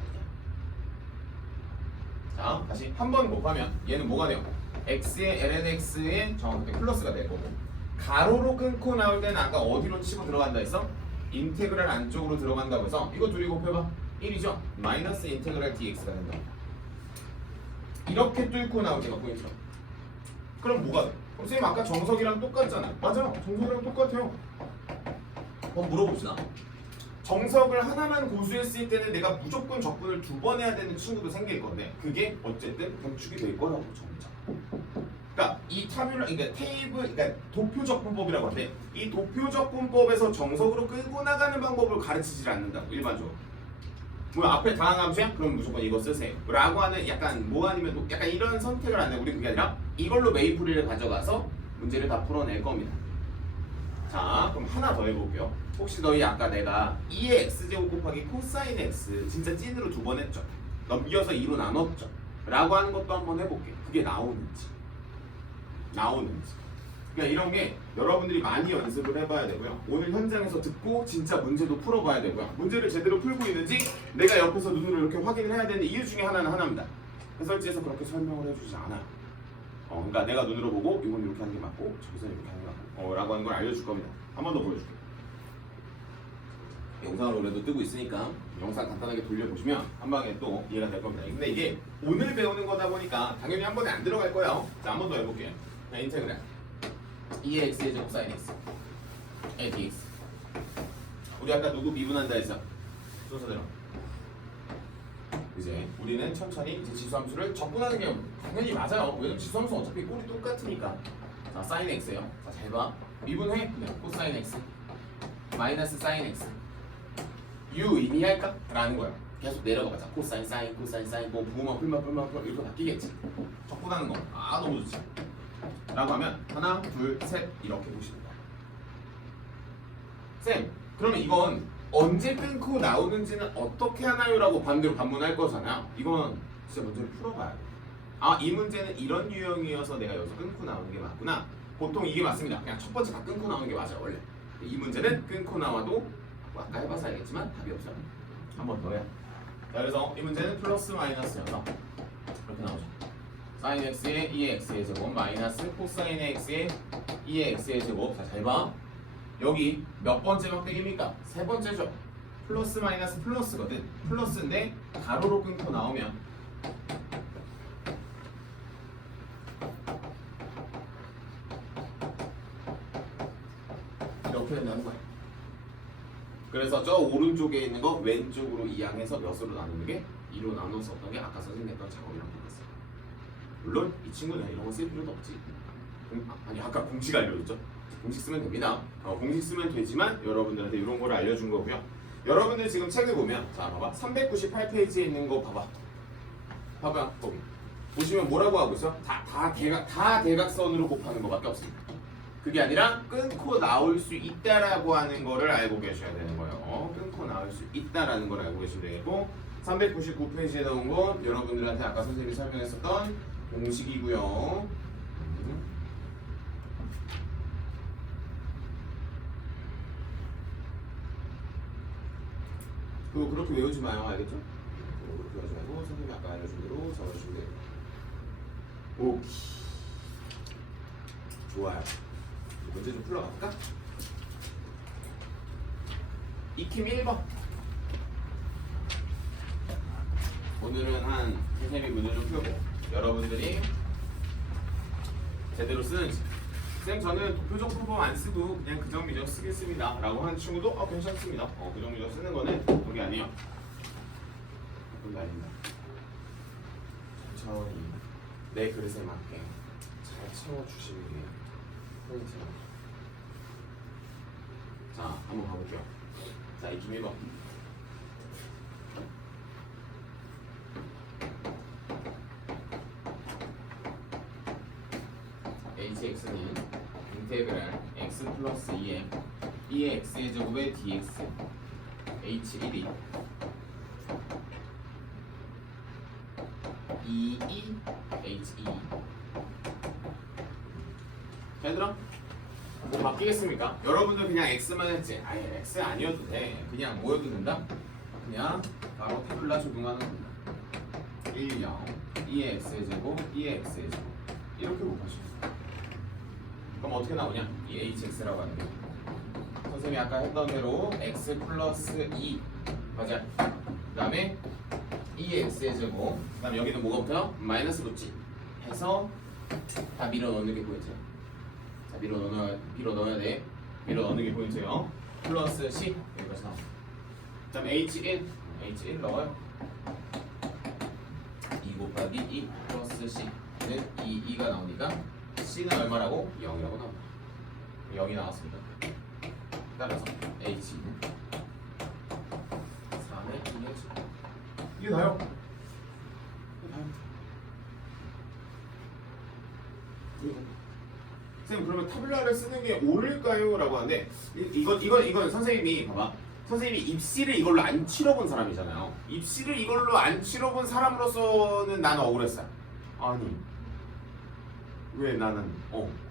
자, 다시 한 번 곱하면 얘는 뭐가 돼요? x의 lnx의 정확하게 플러스가 될 거고 가로로 끊고 나올 때는 아까 어디로 치고 들어간다 했어? 인테그랄 안쪽으로 들어간다고 해서 이거 둘이 곱해봐 1이죠? 마이너스 인테그랄 dx가 된다. 이렇게 뚫고 나오기가 포인트야. 그럼 뭐가 돼? 그럼 선생님 아까 정석이랑 똑같잖아. 맞아, 정석이랑 똑같아요. 한번 물어봅시다. 정석을 하나만 고수했을 때는 내가 무조건 적분을 두 번 해야 되는 친구도 생길 건데 그게 어쨌든 공축이 될 거라고 점점. 그러니까 이 그러니까 테이블, 그러니까 도표 적분법이라고 하는데 이 도표 적분법에서 정석으로 끌고 나가는 방법을 가르치질 않는다고 일반적으로. 뭐 앞에 다항함수야? 그럼 무조건 이거 쓰세요. 라고 하는 약간 뭐 아니면 약간 이런 선택을 안 해. 우리 그게 아니라 이걸로 메이플을 가져가서 문제를 다 풀어낼 겁니다. 자, 그럼 하나 더 해볼게요. 혹시 너희 아까 내가 2의 x제곱 곱하기 코사인 x 진짜 찐으로 두 번 했죠? 넘겨서 2로 나눴죠? 라고 하는 것도 한번 해볼게. 그게 나오는지. 그러니까 이런 게 여러분들이 많이 연습을 해봐야 되고요. 오늘 현장에서 듣고 진짜 문제도 풀어봐야 되고요. 문제를 제대로 풀고 있는지 내가 옆에서 눈으로 이렇게 확인을 해야 되는 이유 중에 하나는 하나입니다. 해설지에서 그렇게 설명을 해주지 않아요. 그러니까 내가 눈으로 보고 이건 이렇게 하는 게 맞고 저기서는 이렇게 하는 게 맞고 라고 하는 걸 알려줄 겁니다. 한 번 더 보여줄게요. 영상으로 그래도 뜨고 있으니까 영상 간단하게 돌려보시면 한 방에 또 이해가 될 겁니다. 근데 이게 오늘 배우는 거다 보니까 당연히 한 번에 안 들어갈 거예요. 자, 한 번 더 해볼게요. 자, 인테그랄 2의 x의 제곱 사인 x 의 dx. 우리 아까 누구 미분한다 했어? 순서대로. 이제 우리는 천천히 이제 지수함수를 적분하는 게 당연히 맞아요. 왜냐면 지수함수 어차피 꼴이 똑같으니까. 자, 사인 x예요. 자, 잘 봐. 미분해. 네, 코사인 x 마이너스 사인 x u 의미할까? 라는 거야. 계속 내려가자. 코사인 사인 뭐 부호만 풀만 이렇게 바뀌겠지. 적분하는 거. 아, 너무 좋지. 라고 하면 하나, 둘, 셋 이렇게 보시는 거야. 쌤, 그러면 이건 언제 끊고 나오는지는 어떻게 하나요? 라고 반대로 반문할 거잖아요. 이건 진짜 문제를 풀어봐야 돼. 아, 이 문제는 이런 유형이어서 내가 여기서 끊고 나오는 게 맞구나. 보통 이게 맞습니다. 그냥 첫 번째 다 끊고 나오는 게 맞아요, 원래. 이 문제는 끊고 나와도 뭐 아까 해봐서 알겠지만 답이 없어요. 한 번 더 해. 자, 그래서 이 문제는 플러스 마이너스여서 이렇게 나오죠. 사인 x의 2의 x의 제곱 마이너스 코사인 x의 2의 x의 제곱. 자, 잘 봐. 여기 몇 번째 막대기입니까? 세 번째죠. 플러스 마이너스 플러스거든. 플러스인데 가로로 끊고 나오면 이렇게 된다는 거야. 그래서 저 오른쪽에 있는 거 왼쪽으로 이항해서 몇으로 나누는 게 2로 나눠서 어떤 게 아까 선생님 했던 작업이랑 똑같아요. 물론 이 친구는 이런 거 쓸 필요도 없지. 아니 아까 공식 알려줬죠? 공식 쓰면 됩니다. 공식 쓰면 되지만 여러분들한테 이런 걸 알려준 거고요. 여러분들 지금 책을 보면 자 봐봐 398페이지에 있는 거 봐봐 거기 보시면 뭐라고 하고 있어? 다 대각선으로 곱하는 거밖에 없습니다. 그게 아니라 끊고 나올 수 있다라고 하는 거를 알고 계셔야 되는 거예요. 끊고 나올 수 있다라는 걸 알고 계셔야 되고 399페이지에 나온 건 여러분들한테 아까 선생님이 설명했었던 공식이고요. 그리고 그렇게 외우지 마요, 알겠죠? 그렇게 외우지 말고 선생님이 아까 알려준 대로 적어주시면 돼요. 오케이. 좋아요. 문제 좀 풀러갈까? 익힘 1번. 오늘은 한 선생님이 문제 좀 풀고 여러분들이 제대로 쓰는지. 쌤 저는 도표적 풀법 안 쓰고 그냥 그정미정 쓰겠습니다 라고 하는 친구도 괜찮습니다. 그정미정 쓰는 거는 그게 아니에요. 그게 아닙니다. 천천히 내 그릇에 맞게 잘 채워주시는 게 포인트입니다. 자, 한번 가볼게요. 자, 익힘 1번. hx는 인테그랄 x 플러스 2의 x의 제곱의 dx h1이 2e h2 얘들아 뭐 바뀌겠습니까? 여러분들 그냥 x만 했지 아예 x 아니어도 돼 그냥 뭐여도 된다? 그냥 바로 타블라 적용하는 겁니다 1, 0 2의 x의 제곱 2의 x의 제곱 이렇게 곱하시면 돼요 그럼 어떻게 나오냐? 이 hx라고 하는 게 선생님이 아까 했던 대로 x 플러스 2 맞아 그 다음에 2의 x의 제곱 그 다음에 여기는 뭐가 붙어요? 마이너스 붙지 해서 다 밀어 넣는 게 보이죠? 자 밀어 넣어야 돼 밀어 넣는 게 보이죠? 플러스 c 여기까지 나와 그 다음에 h1 넣어요 2 곱하기 2 플러스 c는 2가 나오니까 c는 얼마라고? 0이라고 나옵니다 0이 나왔습니다 따라서 h는 3의 2의 이게 다요 선생님 그러면 타블라를 쓰는 게 옳을까요? 라고 하는데 이건 선생님이 봐봐 선생님이 입시를 이걸로 안 치러본 사람이잖아요 입시를 이걸로 안 치러본 사람으로서는 나는 억울했어요 아니 왜 나는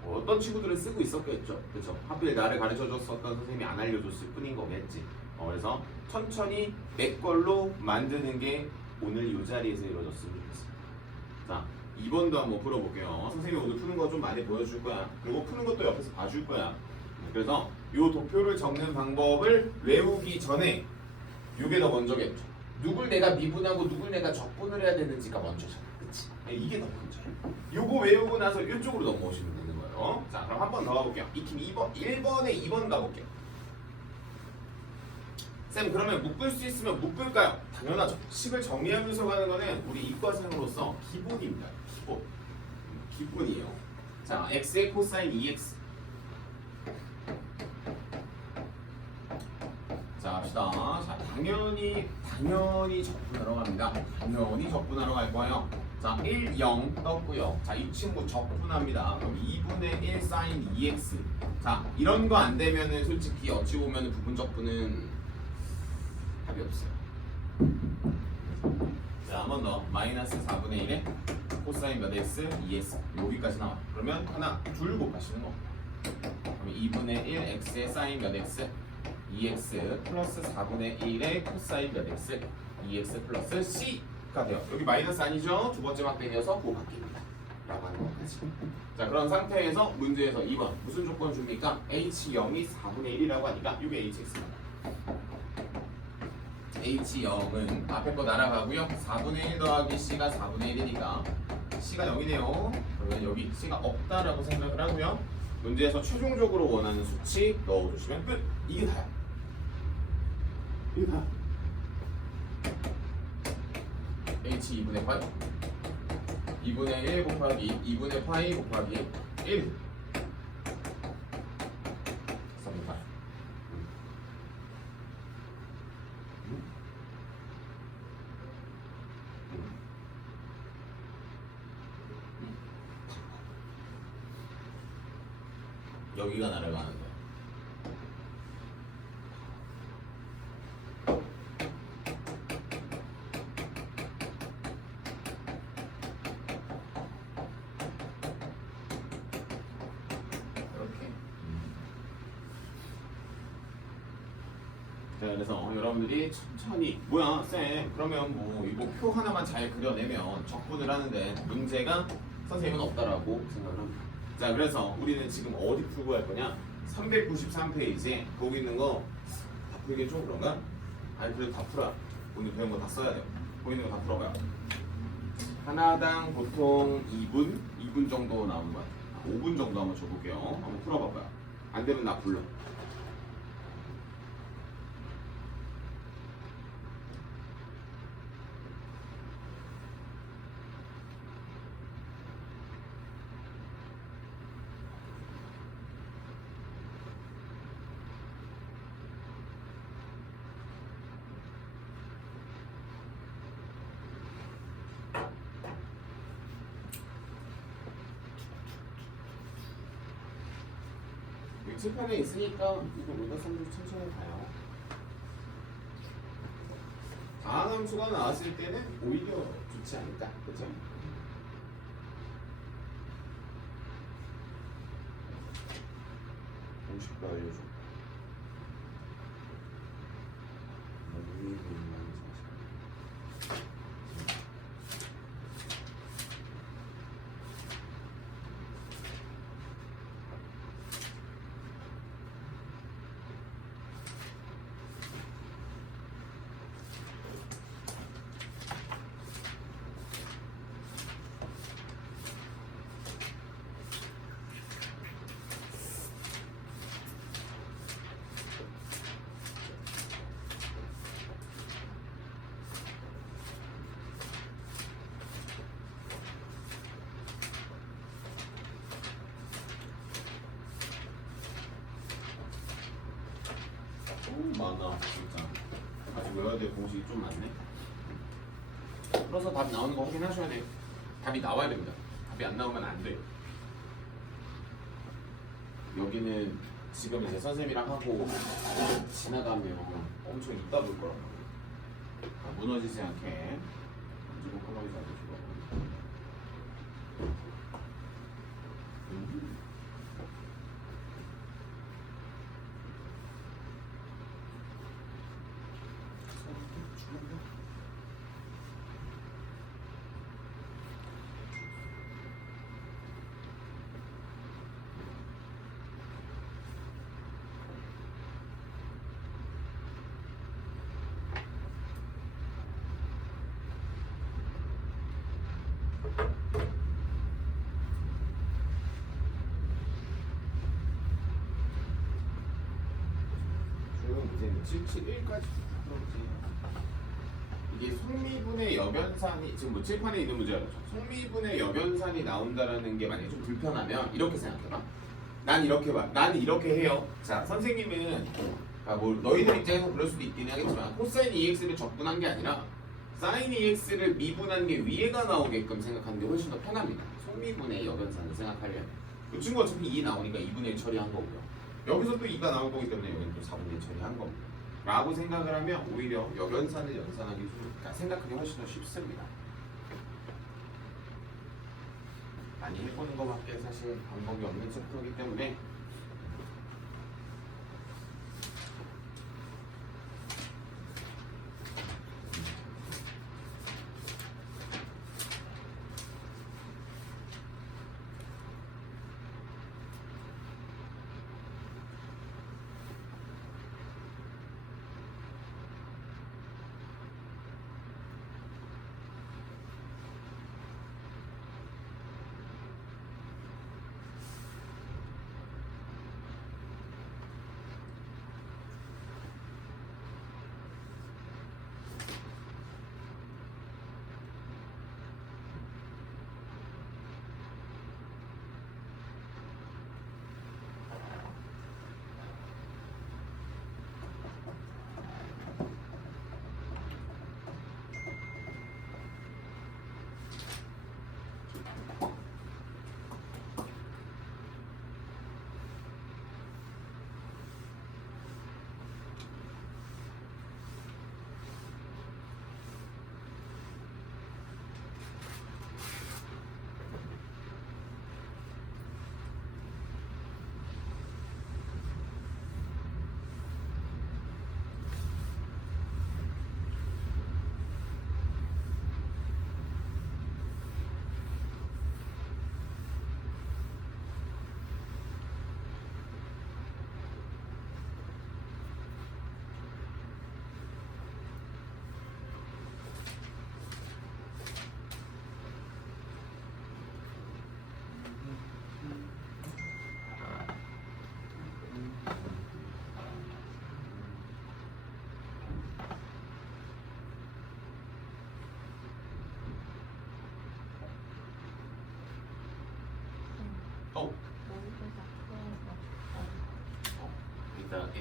어떤 친구들은 쓰고 있었겠죠 그쵸 하필 나를 가르쳐줬었던 선생님이 안 알려줬을 뿐인 거겠지 그래서 천천히 내 걸로 만드는 게 오늘 이 자리에서 이루어졌으면 좋겠어요 자 2번도 한번 풀어볼게요 선생님이 오늘 푸는 거 좀 많이 보여줄 거야 그리고 푸는 것도 옆에서 봐줄 거야 그래서 이 도표를 적는 방법을 외우기 전에 이게 더 먼저겠죠 누굴 내가 미분하고 누굴 내가 적분을 해야 되는지가 먼저잖아 그치? 이게 더 먼저야 요거 외우고 나서 이쪽으로 넘어오시면 되는 거예요 자 그럼 한 번 더 가볼게요 익힘 2번 1번에 2번 가볼게요 쌤 그러면 묶을 수 있으면 묶을까요? 당연하죠 식을 정리하면서 가는 거는 우리 이과생으로서 기본입니다 기본이에요 자 x의 코사인 2x 자 합시다 자 당연히 적분하러 갑니다 당연히 적분하러 갈 거예요 자 1, 0 떴고요 자 이 친구 적분합니다 그럼 2분의 1 사인 2x 자 이런 거 안 되면은 솔직히 어찌 보면은 부분 적분은 답이 없어요 자 한 번 더 마이너스 4분의 1에 코사인 몇 x 2x 여기까지 나와 그러면 하나 둘 곱하시는 거 그럼 2분의 1 x의 사인 몇 x 2x 플러스 4분의 1의 코사인 몇 x 2x 플러스 c가 돼요 여기 마이너스 아니죠? 두 번째 막대이어서 그거 바뀝니다 라고 하는 것까지 자 그런 상태에서 문제에서 2번 무슨 조건 줍니까? h0이 4분의 1이라고 하니까 이게 hx입니다 h0은 앞에 거 날아가고요 4분의 1 더하기 c가 4분의 1이니까 c가 0이네요 그러면 여기 c가 없다라고 생각을 하고요 문제에서 최종적으로 원하는 수치 넣어주시면 끝! 이게 다야 이게 다야 h 2분의 파이 2분의 1 곱하기 2분의 파이 곱하기 1 써볼까요? 여기가 날아가는 거야. 이렇게. 자, 그래서 여러분들이 천천히 뭐야 쌤 그러면 뭐 이거 표 하나만 잘 그려내면 적분을 하는데 문제가 선생님은 없다라고 생각을 합니다. 자 그래서 우리는 지금 어디 풀고 할 거냐 393페이지에 거기 있는 거 다 풀기 좀 그런가? 아니 그래도 다 풀어 오늘 배운 거 다 써야 돼요 거기 있는 거 다 풀어봐요 하나당 보통 2분 정도 나오는 거야 5분 정도 한번 줘볼게요 한번 풀어봐봐요 안 되면 나 불러 칠판에 있으니까 이거 로다삼도 천천히 가요. 자항함수가 나왔을 때는 오히려 좋지 않을까, 그렇죠? 공식도 알려줘. 많아 진짜. 아직 외워야 될 공식이 좀 많네. 풀어서 답 나오는 거 확인하셔야 돼요. 답이 나와야 됩니다. 답이 안 나오면 안 돼. 여기는 지금 이제 선생님이랑 하고 지나가면 엄청 이따 볼 거라고. 무너지지 않게 무조건 컬러리 잡으시고. 이제 771까지 풀어보지. 이게 속미분의 여변산이 지금 뭐 칠판에 있는 문제라죠. 속미분의 여변산이 나온다라는 게 만약에 좀 불편하면 이렇게 생각해봐. 난 이렇게 봐. 나는 이렇게 해요. 자, 선생님은 뭐 너희들 입장에서 그럴 수도 있긴 하겠지만 코사인 EX를 적분한 게 아니라 사인 EX를 미분한 게 위에가 나오게끔 생각하는 게 훨씬 더 편합니다. 속미분의 여변산을 생각하려면 이 친구 어차피 2 나오니까 2분의 1 처리한 거고요. 여기서 또 2가 나올 거기 때문에 여기는 또 4분의 1 처리한 겁니다. 라고 생각을 하면 오히려 여변산을 연산하기 좀 생각하기 훨씬 더 쉽습니다. 많이 해보는 것밖에 사실 방법이 없는 챕터이기 때문에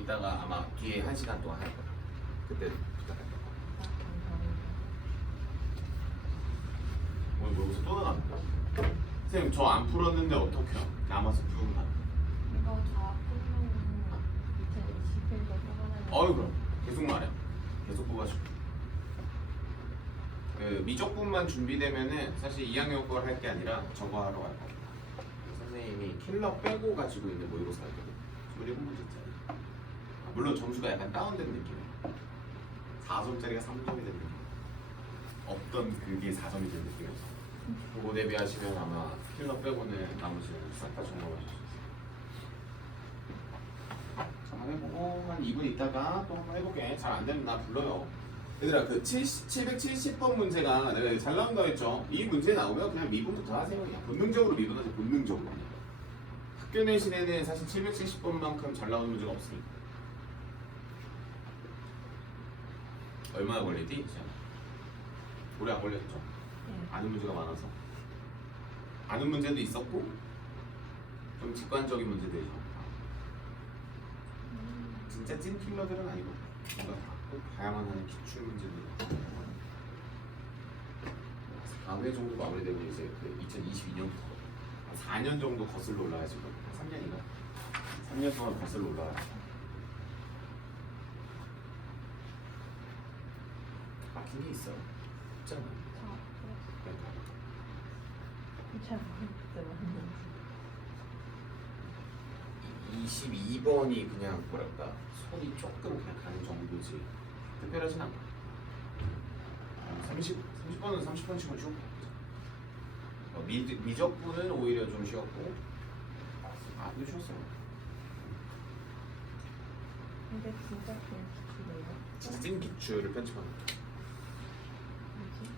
이따가 아마 뒤에 1시간 동안 할 거야. 그때 부탁할게. 오늘 여기서 또 나갑니다. 선생님 저 안 풀었는데 어떡해요? 남아서 풀면 안 돼. 이거 다 풀면 밑에 지필도 뽑아놔야 어이 그럼 계속 말해. 계속 뽑아줄게. 그 미적분만 준비되면은 사실 2학년 걸 할 게 아니라 저거 하러 갈 겁니다. 선생님이 킬러 빼고 가지고 있는 모의고사거든요. 우리 1문제짜리. 물론 점수가 약간 다운된 느낌이에요. 4점짜리가 3점이 된 느낌. 없던 그게 4점이 된 느낌이어서. 그거 대비하시면 아마 킬러 빼고는 나머지는 싹 다 점검하실 수 있어요. 한번 해보고 한 2분 있다가 또 한번 해볼게. 잘 안 되면 나 불러요. 얘들아 그 770번 문제가 내가 잘 나온다고 했죠. 이 문제 나오면 그냥 미분부터 하세요. 그냥 본능적으로 미분하세요. 본능적으로. 학교 내신에는 사실 770번만큼 잘 나오는 문제가 없습니다. 얼마나 걸리지? 오래 안 걸렸죠? 네. 아는 문제가 많아서. 아는 문제도 있었고 좀 직관적인 문제들이죠. 진짜 찐 킬러들은 아니고 뭔가 꼭 봐야만 하는 기출 문제들. 4회 정도 마무리되고 이제 그 2022년부터 4년 정도 거슬러 올라가지고 3년인가? 3년 동안 거슬러 올라가. 막힌 게 있어요. 없잖아. 그러니까. 잘 모르겠어요. 22번이 그냥 뭐랄까 손이 조금 그냥 가는 정도지 특별하진 않아. 30번은 30번씩은 쉬운 거. 미적분은 오히려 좀 쉬웠고 그게 쉬웠어요. 근데 진짜 그냥 기출이에요. 진짜 찐 기출을 편집하는 거.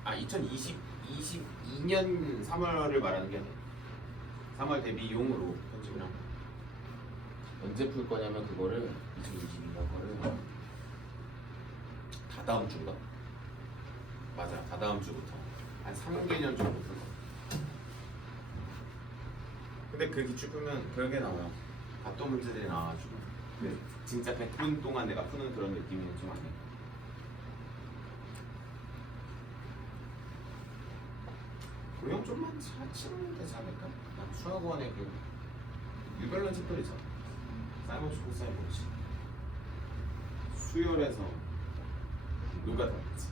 2022년 3월을 말하는 게 아니야. 3월 대비용으로 편집을 한 거. 언제 풀 거냐면 그거를 2022년 거를 다다음 주인가? 맞아, 다다음 주부터 한 3개년 정도 풀 거야. 근데 그 기출 풀면 그런 게 나와요. 봤던 문제들이 나와가지고 근데 진짜 100분 동안 내가 푸는 그런 느낌이 좀 아니야. 고영 좀만 잘 치면 되지 않을까? 난 수학원의 그 유별난 책들 있잖아. 사이버치 코사이버치 수열에서 누가 닮았지?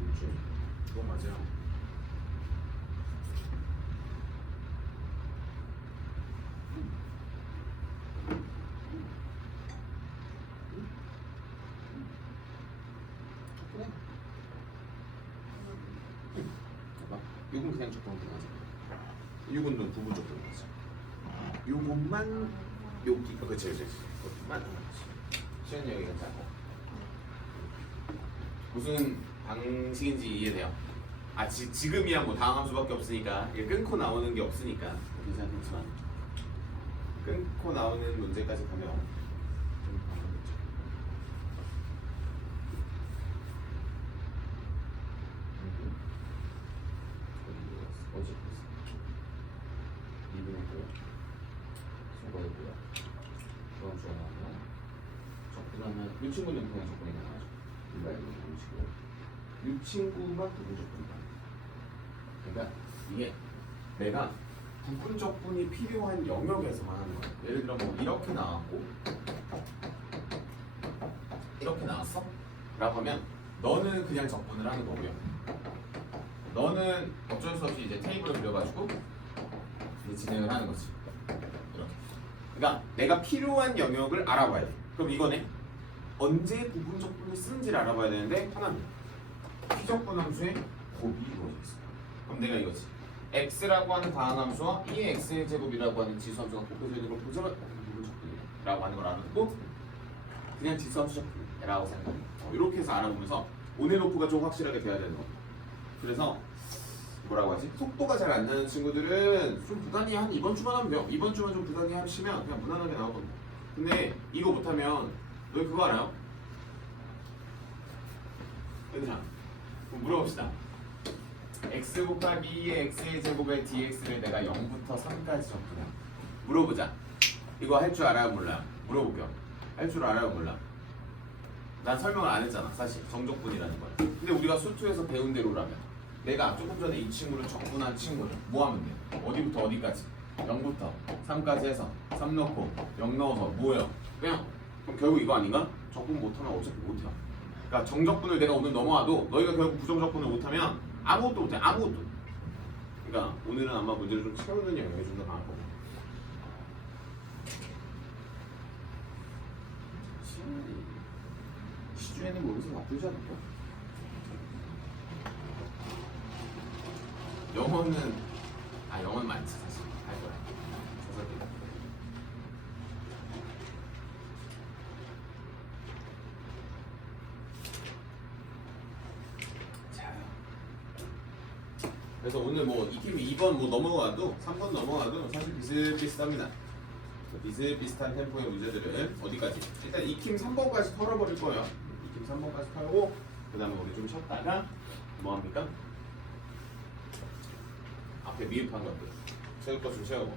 뭐지? 그거 맞아요. 그래. 봐봐. 이건 그냥 적당히 하자. 이건 넌 부분 적당히 하자. 요것만 여기 그치. 그것만 시간 여기가 짧고 무슨 방식인지 이해돼요? 지금이야 뭐 당황할 수밖에 없으니까 이게 끊고 나오는 게 없으니까 괜찮지만 끊고 나오는 문제까지 가면 좀 방황했죠. 어디 있어? 2분 했고요. 수고했고요. 다음 주에 나오면 적분하면 이 친구는 그냥 적분이 나와죠. 일반적인 방식으로 이 친구만 부분 적분이다. 그러니까 이게 내가 부분 적분이 필요한 영역에서만 하는 거야. 예를 들어 뭐 이렇게 나왔고 이렇게 나왔어? 라고 하면 너는 그냥 적분을 하는 거고요. 너는 어쩔 수 없이 이제 테이블을 그려가지고 이제 진행을 하는 거지. 이렇게. 그러니까 내가 필요한 영역을 알아봐야 돼. 그럼 이거네. 언제 부분 적분을 쓰는지를 알아봐야 되는데 하나입니다. 피적분 함수에 곱이 이루어져 있어요. 그럼 내가 이거지. x라고 하는 다항함수와 이 x의 제곱이라고 하는 지수함수가 곱해져 있는 걸 보자면 부분 적분이라고 하는 걸 알아듣고 그냥 지수함수 적분이라고 생각해. 이렇게 해서 알아보면서 온앤오프가 좀 확실하게 돼야 되는 거. 그래서 뭐라고 하지? 속도가 잘 안 나는 친구들은 좀 부단히 한 이번 주만 하면 돼요. 이번 주만 좀 부단히 하시면 그냥 무난하게 나오거든요. 근데 이거 못하면 너희 그거 알아요? 얘들아 그럼 물어봅시다. x 곱하기 2의 x의 제곱의 dx를 내가 0부터 3까지 적분해. 물어보자. 이거 할 줄 알아요? 몰라요? 물어볼게요. 할 줄 알아요? 몰라? 난 설명을 안 했잖아. 사실 정적분이라는 걸. 근데 우리가 수투에서 배운 대로라면 내가 조금 전에 이 친구를 적분한 친구를 뭐 하면 돼? 어디부터 어디까지? 0부터 3까지 해서 3 넣고 0 넣어서 뭐예요? 그냥 그럼 결국 이거 아닌가? 적분 못하면 어차피 못해요. 그러니까 정적분을 내가 오늘 넘어와도 너희가 결국 부정적분을 못하면 아무것도 못해. 아무것도. 그러니까 오늘은 아마 문제를 좀 채우는 영역이 좀 더 강할 거고. 시주에는 뭐 여기서 나쁘지 않을까? 영어는 영어는 많지 사실. 할 거야. 서설기. 그래서 오늘 뭐 익힘 2번 뭐 넘어가도 3번 넘어가도 사실 비슷비슷합니다. 비슷비슷한 템포의 문제들은 어디까지? 일단 익힘 3번까지 털어버릴 거예요. 익힘 3번까지 털고 그 다음에 우리 좀 쉬었다가 뭐 합니까? 앞에 미흡한 것들 채울 거 좀 채우고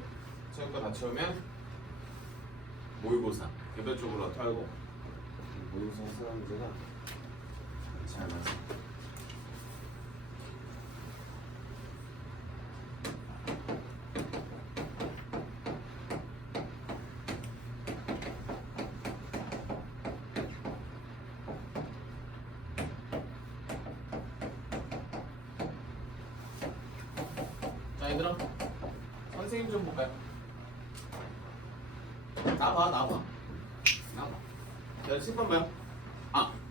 채울 거 다 채우면 모의고사 개별적으로 털고 모의고사 해설하는 문제가 잘 맞아. 자 얘들아 선생님 좀 볼까요? 나봐 자 10번 봐요.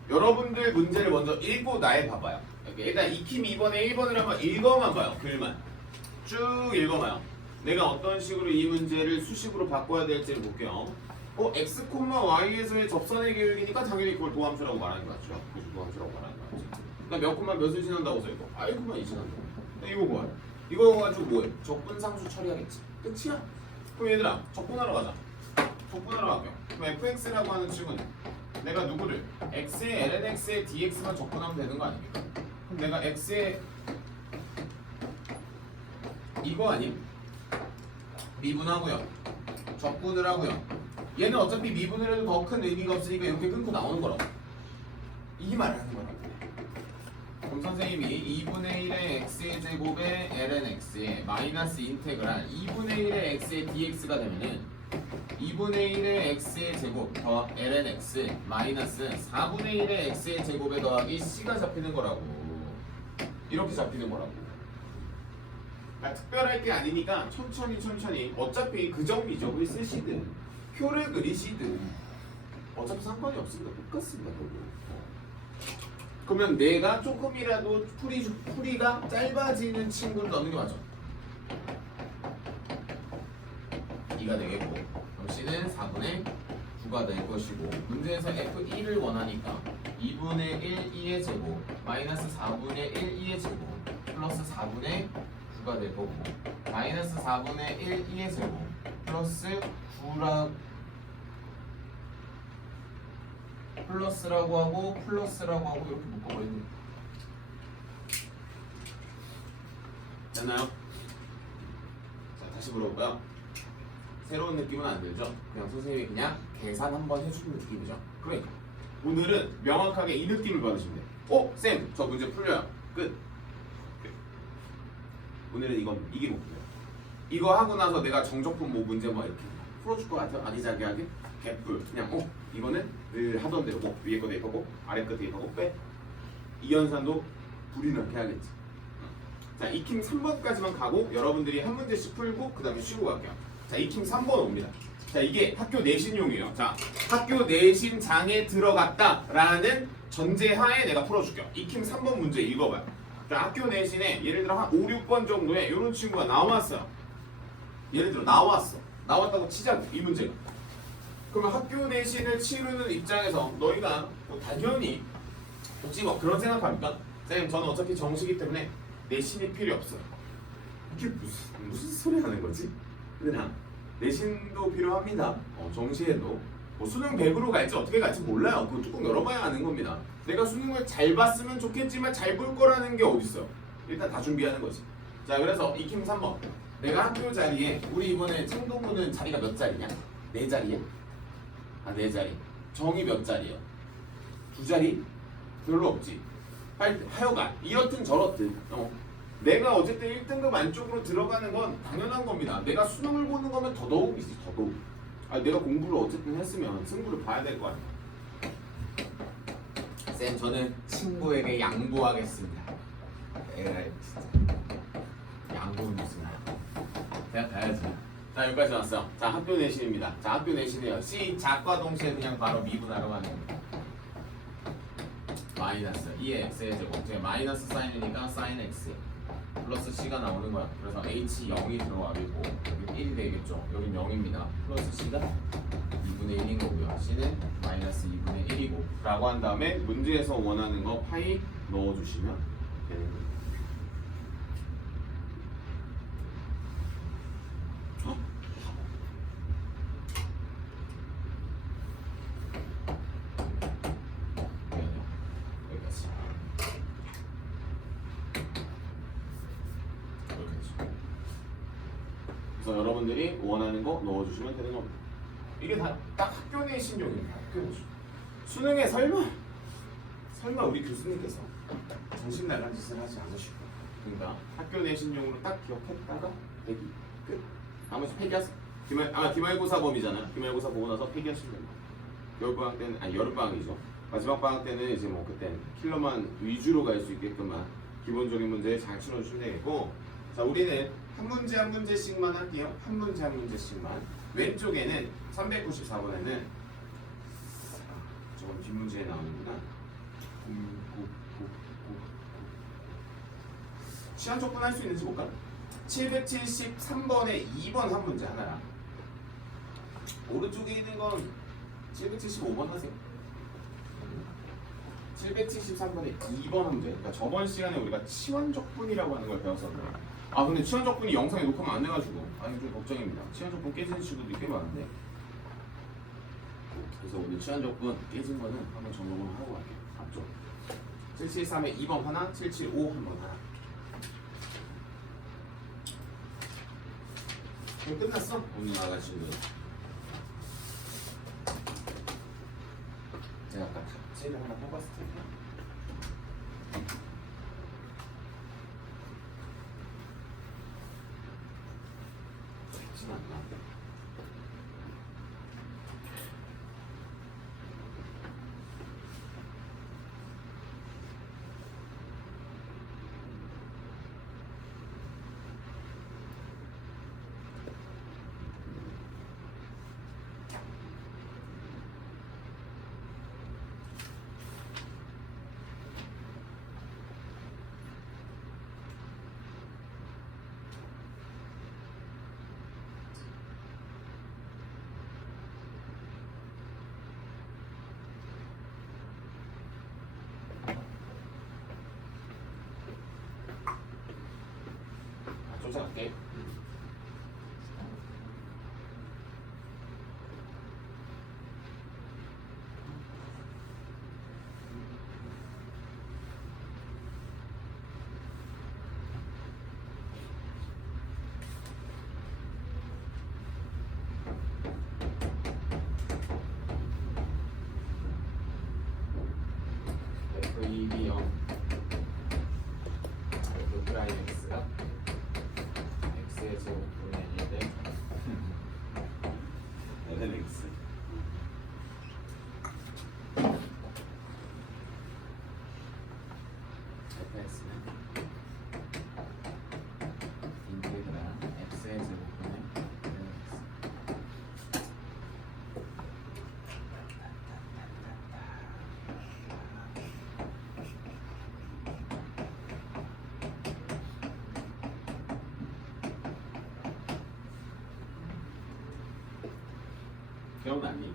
여러분들 문제를 먼저 읽고 나에 봐봐요. 일단 익힘 2번에 1번을 한번 읽어만 봐요. 글만 쭉 읽어봐요. 내가 어떤 식으로 이 문제를 수식으로 바꿔야 될지를 볼게요. x, y에서의 접선의 교육이니까 당연히 그걸 도함수라고 말하는 거 같죠? 그죠? 도함수라고 말하는 거 같죠? 그러니까 몇 콤마 몇을 지난다고 써있고 콤마 2 지난다. 이거 뭐야? 이거 가지고 뭐해? 적분상수 처리하겠지. 끝이야. 그럼 얘들아 적분하러 가자. 적분하러 갈게요. 그럼 fx라고 하는 친구는 내가 누구를 x에 lnx에 dx만 적분하면 되는 거 아닙니까? 그럼 내가 x에 이거 아님? 미분하고요. 적분을 하고요. 얘는 어차피 미분을 해도 더 큰 의미가 없으니까 이렇게 끊고 나오는 거라고. 이 말을 하는 거라고. 그럼 선생님이 2분의 1의 x의 제곱에 lnx에 마이너스 인테그랄 2분의 1의 x의 dx가 되면은 2분의 1의 x의 제곱 더 lnx 마이너스 4분의 1의 x의 제곱에 더하기 c가 잡히는 거라고. 이렇게 잡히는 거라고. 그러니까 특별할 게 아니니까 천천히 어차피 그 정비죠. 글 쓰시든 표를 그리시든 어차피 상관이 없습니다. 똑같습니다. 그러면 내가 조금이라도 풀이가 짧아지는 친구를 넣는 게 맞아. 2가 되겠고 그럼 C는 4분의 9가 될 것이고 문제에서 F1을 원하니까 2분의 1, 2의 제곱 마이너스 4분의 1, 2의 제곱 플러스 4분의 9가 될 거고 마이너스 4분의 1, 2의 제곱 플러스 9라 플러스라고 하고 플러스라고 하고 이렇게 묶어버리는 거예요. 됐나요? 자 다시 물어볼까요? 새로운 느낌은 안 들죠? 그냥 선생님이 그냥 계산 한번 해주는 느낌이죠. 그러니까 오늘은 명확하게 이 느낌을 받으시면 돼요. 쌤! 저 문제 풀려요. 끝. 오늘은 이게 목표예요. 이거 하고 나서 내가 정적분 뭐 문제 뭐 이렇게 풀어줄 것 같아요? 아기자기하게? 개뿔. 그냥 이거는 늘 하던 대로 위에 거 대입하고 아래 거 대입하고 빼. 이 연산도 불이 나게 해야겠지. 자, 익힘 3번까지만 가고 여러분들이 한 문제씩 풀고 그 다음에 쉬고 갈게요. 자, 익힘 3번 옵니다. 자, 이게 학교 내신용이에요. 자, 학교 내신장에 들어갔다라는 전제하에 내가 풀어줄게요. 익힘 3번 문제 읽어봐요. 자, 학교 내신에 예를 들어 한 5, 6번 정도에 이런 친구가 나왔어요. 예를 들어 나왔다고 치자고 이 문제가. 그러면 학교 내신을 치르는 입장에서 너희가 뭐 당연히 혹시 뭐 그런 생각합니까? 쌤, 저는 어차피 정시기 때문에 내신이 필요 없어요. 이게 무슨 소리 하는 거지? 그냥 내신도 필요합니다. 정시에도 뭐 수능 100으로 갈지 어떻게 갈지 몰라요. 그거 뚜껑 열어봐야 아는 겁니다. 내가 수능을 잘 봤으면 좋겠지만 잘 볼 거라는 게 어딨어. 일단 다 준비하는 거지. 자, 그래서 익힘 3번 내가 학교 자리에 우리 이번에 창동구는 자리가 몇 자리냐? 4자리야? 4자리. 정이 몇 자리야? 2자리? 별로 없지. 하여간 이렇든 저렇든 내가 어쨌든 1등급 안쪽으로 들어가는 건 당연한 겁니다. 내가 수능을 보는 거면 더더욱이지. 더더욱. 내가 공부를 어쨌든 했으면 승부를 봐야 될 거 아니야. 쌤 저는 친구에게 양보하겠습니다. 에라이 진짜 양보는 무슨 대학 가야지. 자 여기까지 왔어. 자 학교 내신입니다. 자 학교 내신이에요. C 작과 동시에 그냥 바로 미분하러 가는 겁니다. 마이너스 2의 x의 제곱 이제 마이너스 사인이니까 사인 x 플러스 c가 나오는 거야. 그래서 h 0이 들어가고 여기 1이 되겠죠. 여기 0입니다. 플러스 c가 2분의 1인 거고요. c는 마이너스 2분의 1이고 라고 한 다음에 문제에서 원하는 거 파이 넣어주시면 되는 거예요. 여기까지. 그래서 여러분들이 원하는 거 넣어주시면 되는 겁니다. 이게 다 딱 학교 내신용입니다. 학교 내신. 수능에 설마 우리 교수님께서 정신 나간 짓을 하지 않으실 거예요. 그러니까 학교 내신용으로 딱 기억했다가 대기 끝. 나머지 폐기하세요. 기말고사 범위잖아요. 기말고사 보고 나서 폐기하시면 됩니다. 겨울방학 때는 여름방학이죠. 마지막 방학 때는 이제 뭐 그땐 킬러만 위주로 갈 수 있게끔만 기본적인 문제에 잘 치러주시면 되겠고, 자 우리는 한 문제 한 문제씩만 할게요. 한 문제 한 문제씩만. 왼쪽에는 394번에는 저건 뒷문제에 나오는구나. 시간 촉분할 수 있는지 볼까? 773번에 2번 한 문제 하나랑 오른쪽에 있는 건 775번 하세요. 773번에 2번 한 문제. 그러니까 저번 시간에 우리가 치환적분이라고 하는 걸 배웠었는데, 아 근데 치환적분이 영상에 녹화가 안 돼가지고 좀 걱정입니다. 치환적분 깨지는 친구도 꽤 많은데, 그래서 오늘 치환적분 깨진 거는 한번 점검을 하고 갈게요. 앞쪽 773에 2번 하나, 775 한 번 하나. 그럼 끝났어? 오늘 나갈 친구는. 제가 아까 탑재를 하나 뽑았을 텐데. 됐진 않나? 조사할게. F2B 0 F 프라임 X가 X의 제곱분의 1대 LX fx는 인테그랄 X의 제곱분의 LX. 기억나니?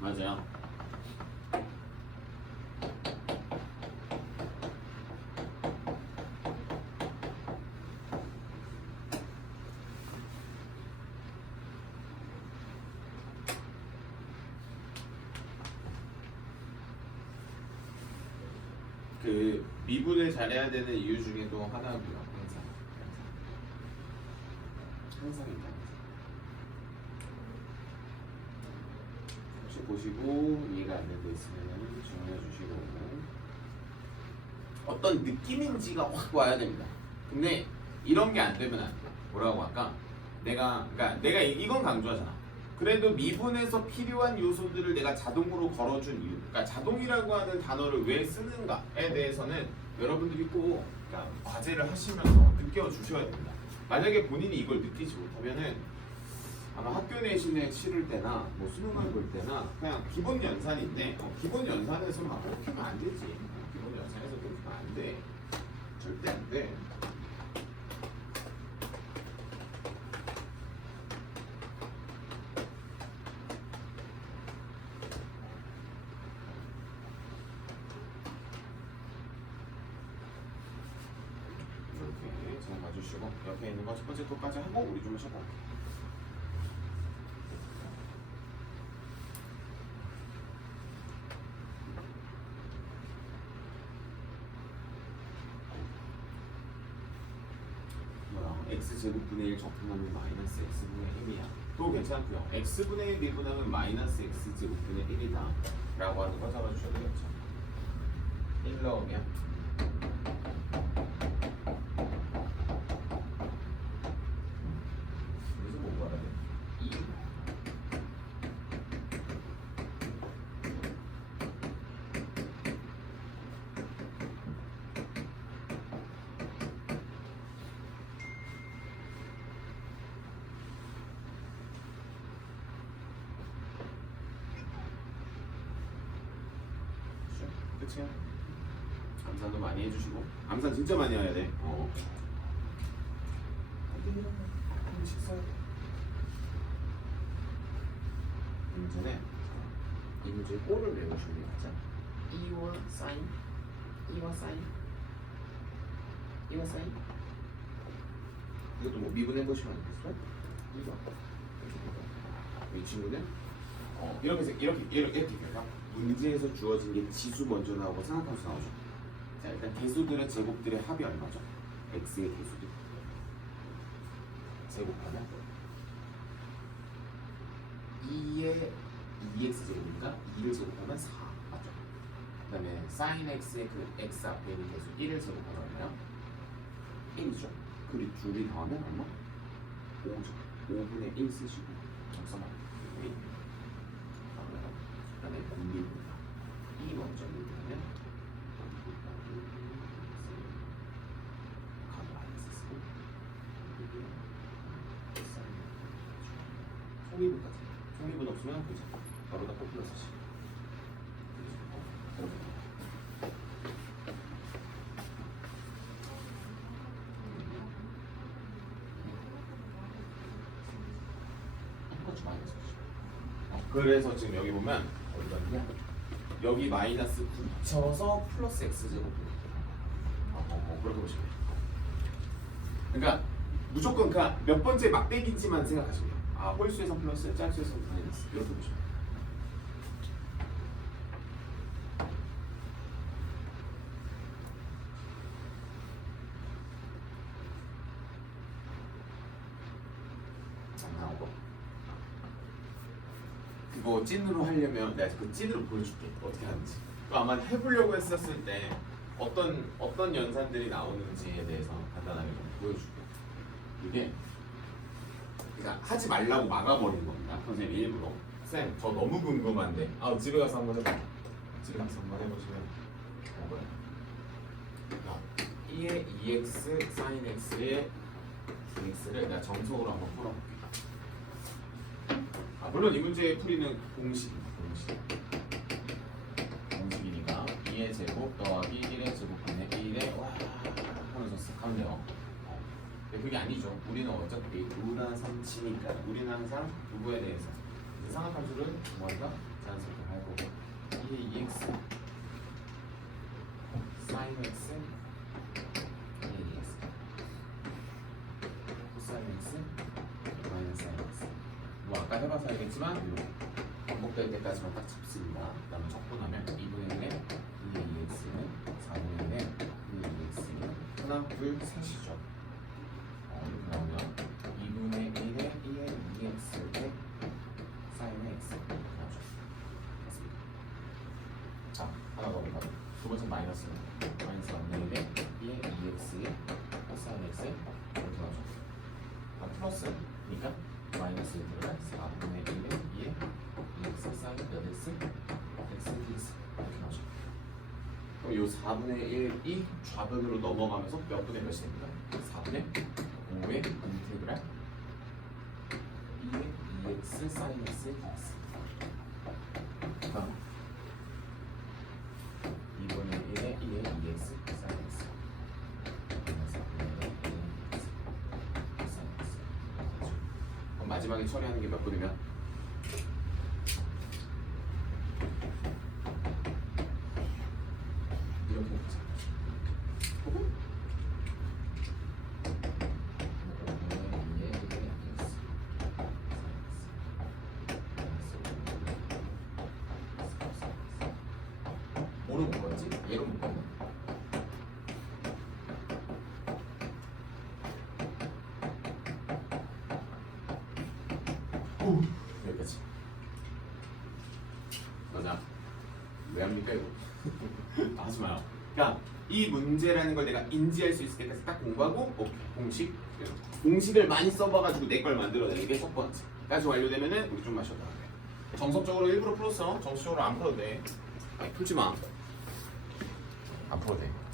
맞아요. 그 미분을 잘해야 되는 이유 중에도 하나고요. 항상 있다. 혹시 보시고 이해가 안 되는 데 있으면 질문해 주시고 어떤 느낌인지가 확 와야 됩니다. 근데 이런 게 안 되면 안 돼. 뭐라고 할까? 그러니까 내가 이건 강조하잖아. 그래도 미분에서 필요한 요소들을 내가 자동으로 걸어준 이유. 그러니까 자동이라고 하는 단어를 왜 쓰는가에 대해서는 여러분들이 꼭 그러니까 과제를 하시면서 느껴 주셔야 됩니다. 만약에 본인이 이걸 느끼지 못하면은 아마 학교 내신에 치를 때나 뭐 수능을 볼 때나 그냥 기본 연산인데 기본 연산에서 막 그렇게 하면 안 되지. 기본 연산에서 그렇게 하면 안 돼. 절대 안 돼. 이렇게 잘 봐주시고 옆에 있는 거 첫 번째 것까지 하고 우리 좀 쉬고. x제곱분의 1 적분하면 마이너스 x분의 1이야. 또 괜찮고요. x분의 1 미분하면 마이너스 x제곱분의 1이다 라고 하는 거 잡아주셔도 되겠죠. 1 넣으면 여기서 뭐 구하라 돼? 2 끝이야. 암산도 많이 해주시고 암산 진짜 많이 해야 돼. 식사. 문제는 이 문제의 꼴을 외우시면 되죠. 2와 사인, 2와 사인, 2와 사인. 이것도 뭐 미분해 보시면 안 되겠어요? 2번. 이 친구는 이렇게 돼요. 문제에서 주어진 게 지수 먼저 나오고 상한함수 나오죠. 자, 일단 개수들의 제곱들의 합이 얼마죠? x의 개수들 제곱하면 2의 2x 제곱이니까 2를 제곱하면 4 맞죠? 그 다음에 sin x의 그 x 앞에 있는 개수 1을 제곱하면 얼마요? 1이죠. 그리고 둘이 더하면 얼마? 5죠. 5분의 1 쓰시고 적성만 그 다음에 공미분다. 이 먼저 미분하면 가로 마이너스 쓰고 송미분까지. 송미분 없으면 그죠. 바로다 꼭 플러스 시. 똑같이 마이너스 시. 그래서 지금 여기 보면 어디가 있냐? 여기 마이너스 붙여서 플러스 x제곱. 그렇게 보시면 돼요. 그러니까 무조건 몇 번째 막대기인지만 생각하시면 돼요. 홀수에서 플러스, 짝수에서 마이너스 이렇게 보시면 돼요. 안 나오고 그거 찐으로 하려면 내가 그 찐으로 보여줄게. 어떻게 하는지. 아마 해보려고 했었을 때 어떤 연산들이 나오는지에 대해서 간단하게 좀 보여줄게. 이게 그러니까 하지 말라고 막아버리는 겁니다. 선생님 일부러. 쌤, 저 너무 궁금한데. 집에 가서 한번 해봐. 집에 가서 한번 해보시면 뭐야? 2의 2x sin x의 2x를 내가 정석으로 한번 풀어볼게. 물론 이 문제의 풀이는 공식이니까 2의 제곱 더하기 1의 제곱분의 1의 와 하면서 가면 돼요. 근데 그게 아니죠. 우리는 어차피 루나3치니까 우리는 항상 누구에 대해서 상한함수를 뭐할까? 자연스럽게 할 거고 2의 2x sin x 2의 2x cos x 마이너스 sin x 뭐 아까 해봐서 알겠지만 반복될 때까지만 딱 잡습니다. 그 다음에 적분하면 2분의 1에 2의 2x는 4분의 1에 2의 2x는 하나, 둘, 셋이죠. 이렇게 나오면 2분의 1에 2의 2x 대 sin x 이렇게 나오죠. 하나 넘어가. 두 번째 마이너스 1의 2의 2x의 플러스 1x 이렇게 나오죠. 다 플러스니까 마이너스 1을 4분의 1의 2의 2x 사인 몇 x x dx 이렇게 나오죠. 그럼 이 4분의 1이 좌변으로 넘어가면서 몇 분의 몇이 됩니다. 4분의 5의 인테그랄 2의 2x 사인 x dx. 다음 2분의 1의 2의 2x 사인 x 마이너스 4분의 1의 2x 사인 x. 그럼 마지막에 처리하는 게 몇 분이면? 이렇게 되죠. 뭐를 못 봤지? 얘를 못 봤나? 여기까지. 맞아. 왜 합니까 이거? 하지 마요. 그러니까 이 문제라는 걸 내가 인지할 수 있을 때까지 딱 공부하고 오케이 공식 공식을 많이 써봐가지고 내 걸 만들어내는 게 첫 번째. 까지 완료되면은 우리 좀 마셔도 돼. 정석적으로 일부러 풀었어. 정식적으로 안 풀어도 돼. 아니 풀지 마. 안 풀어도 돼.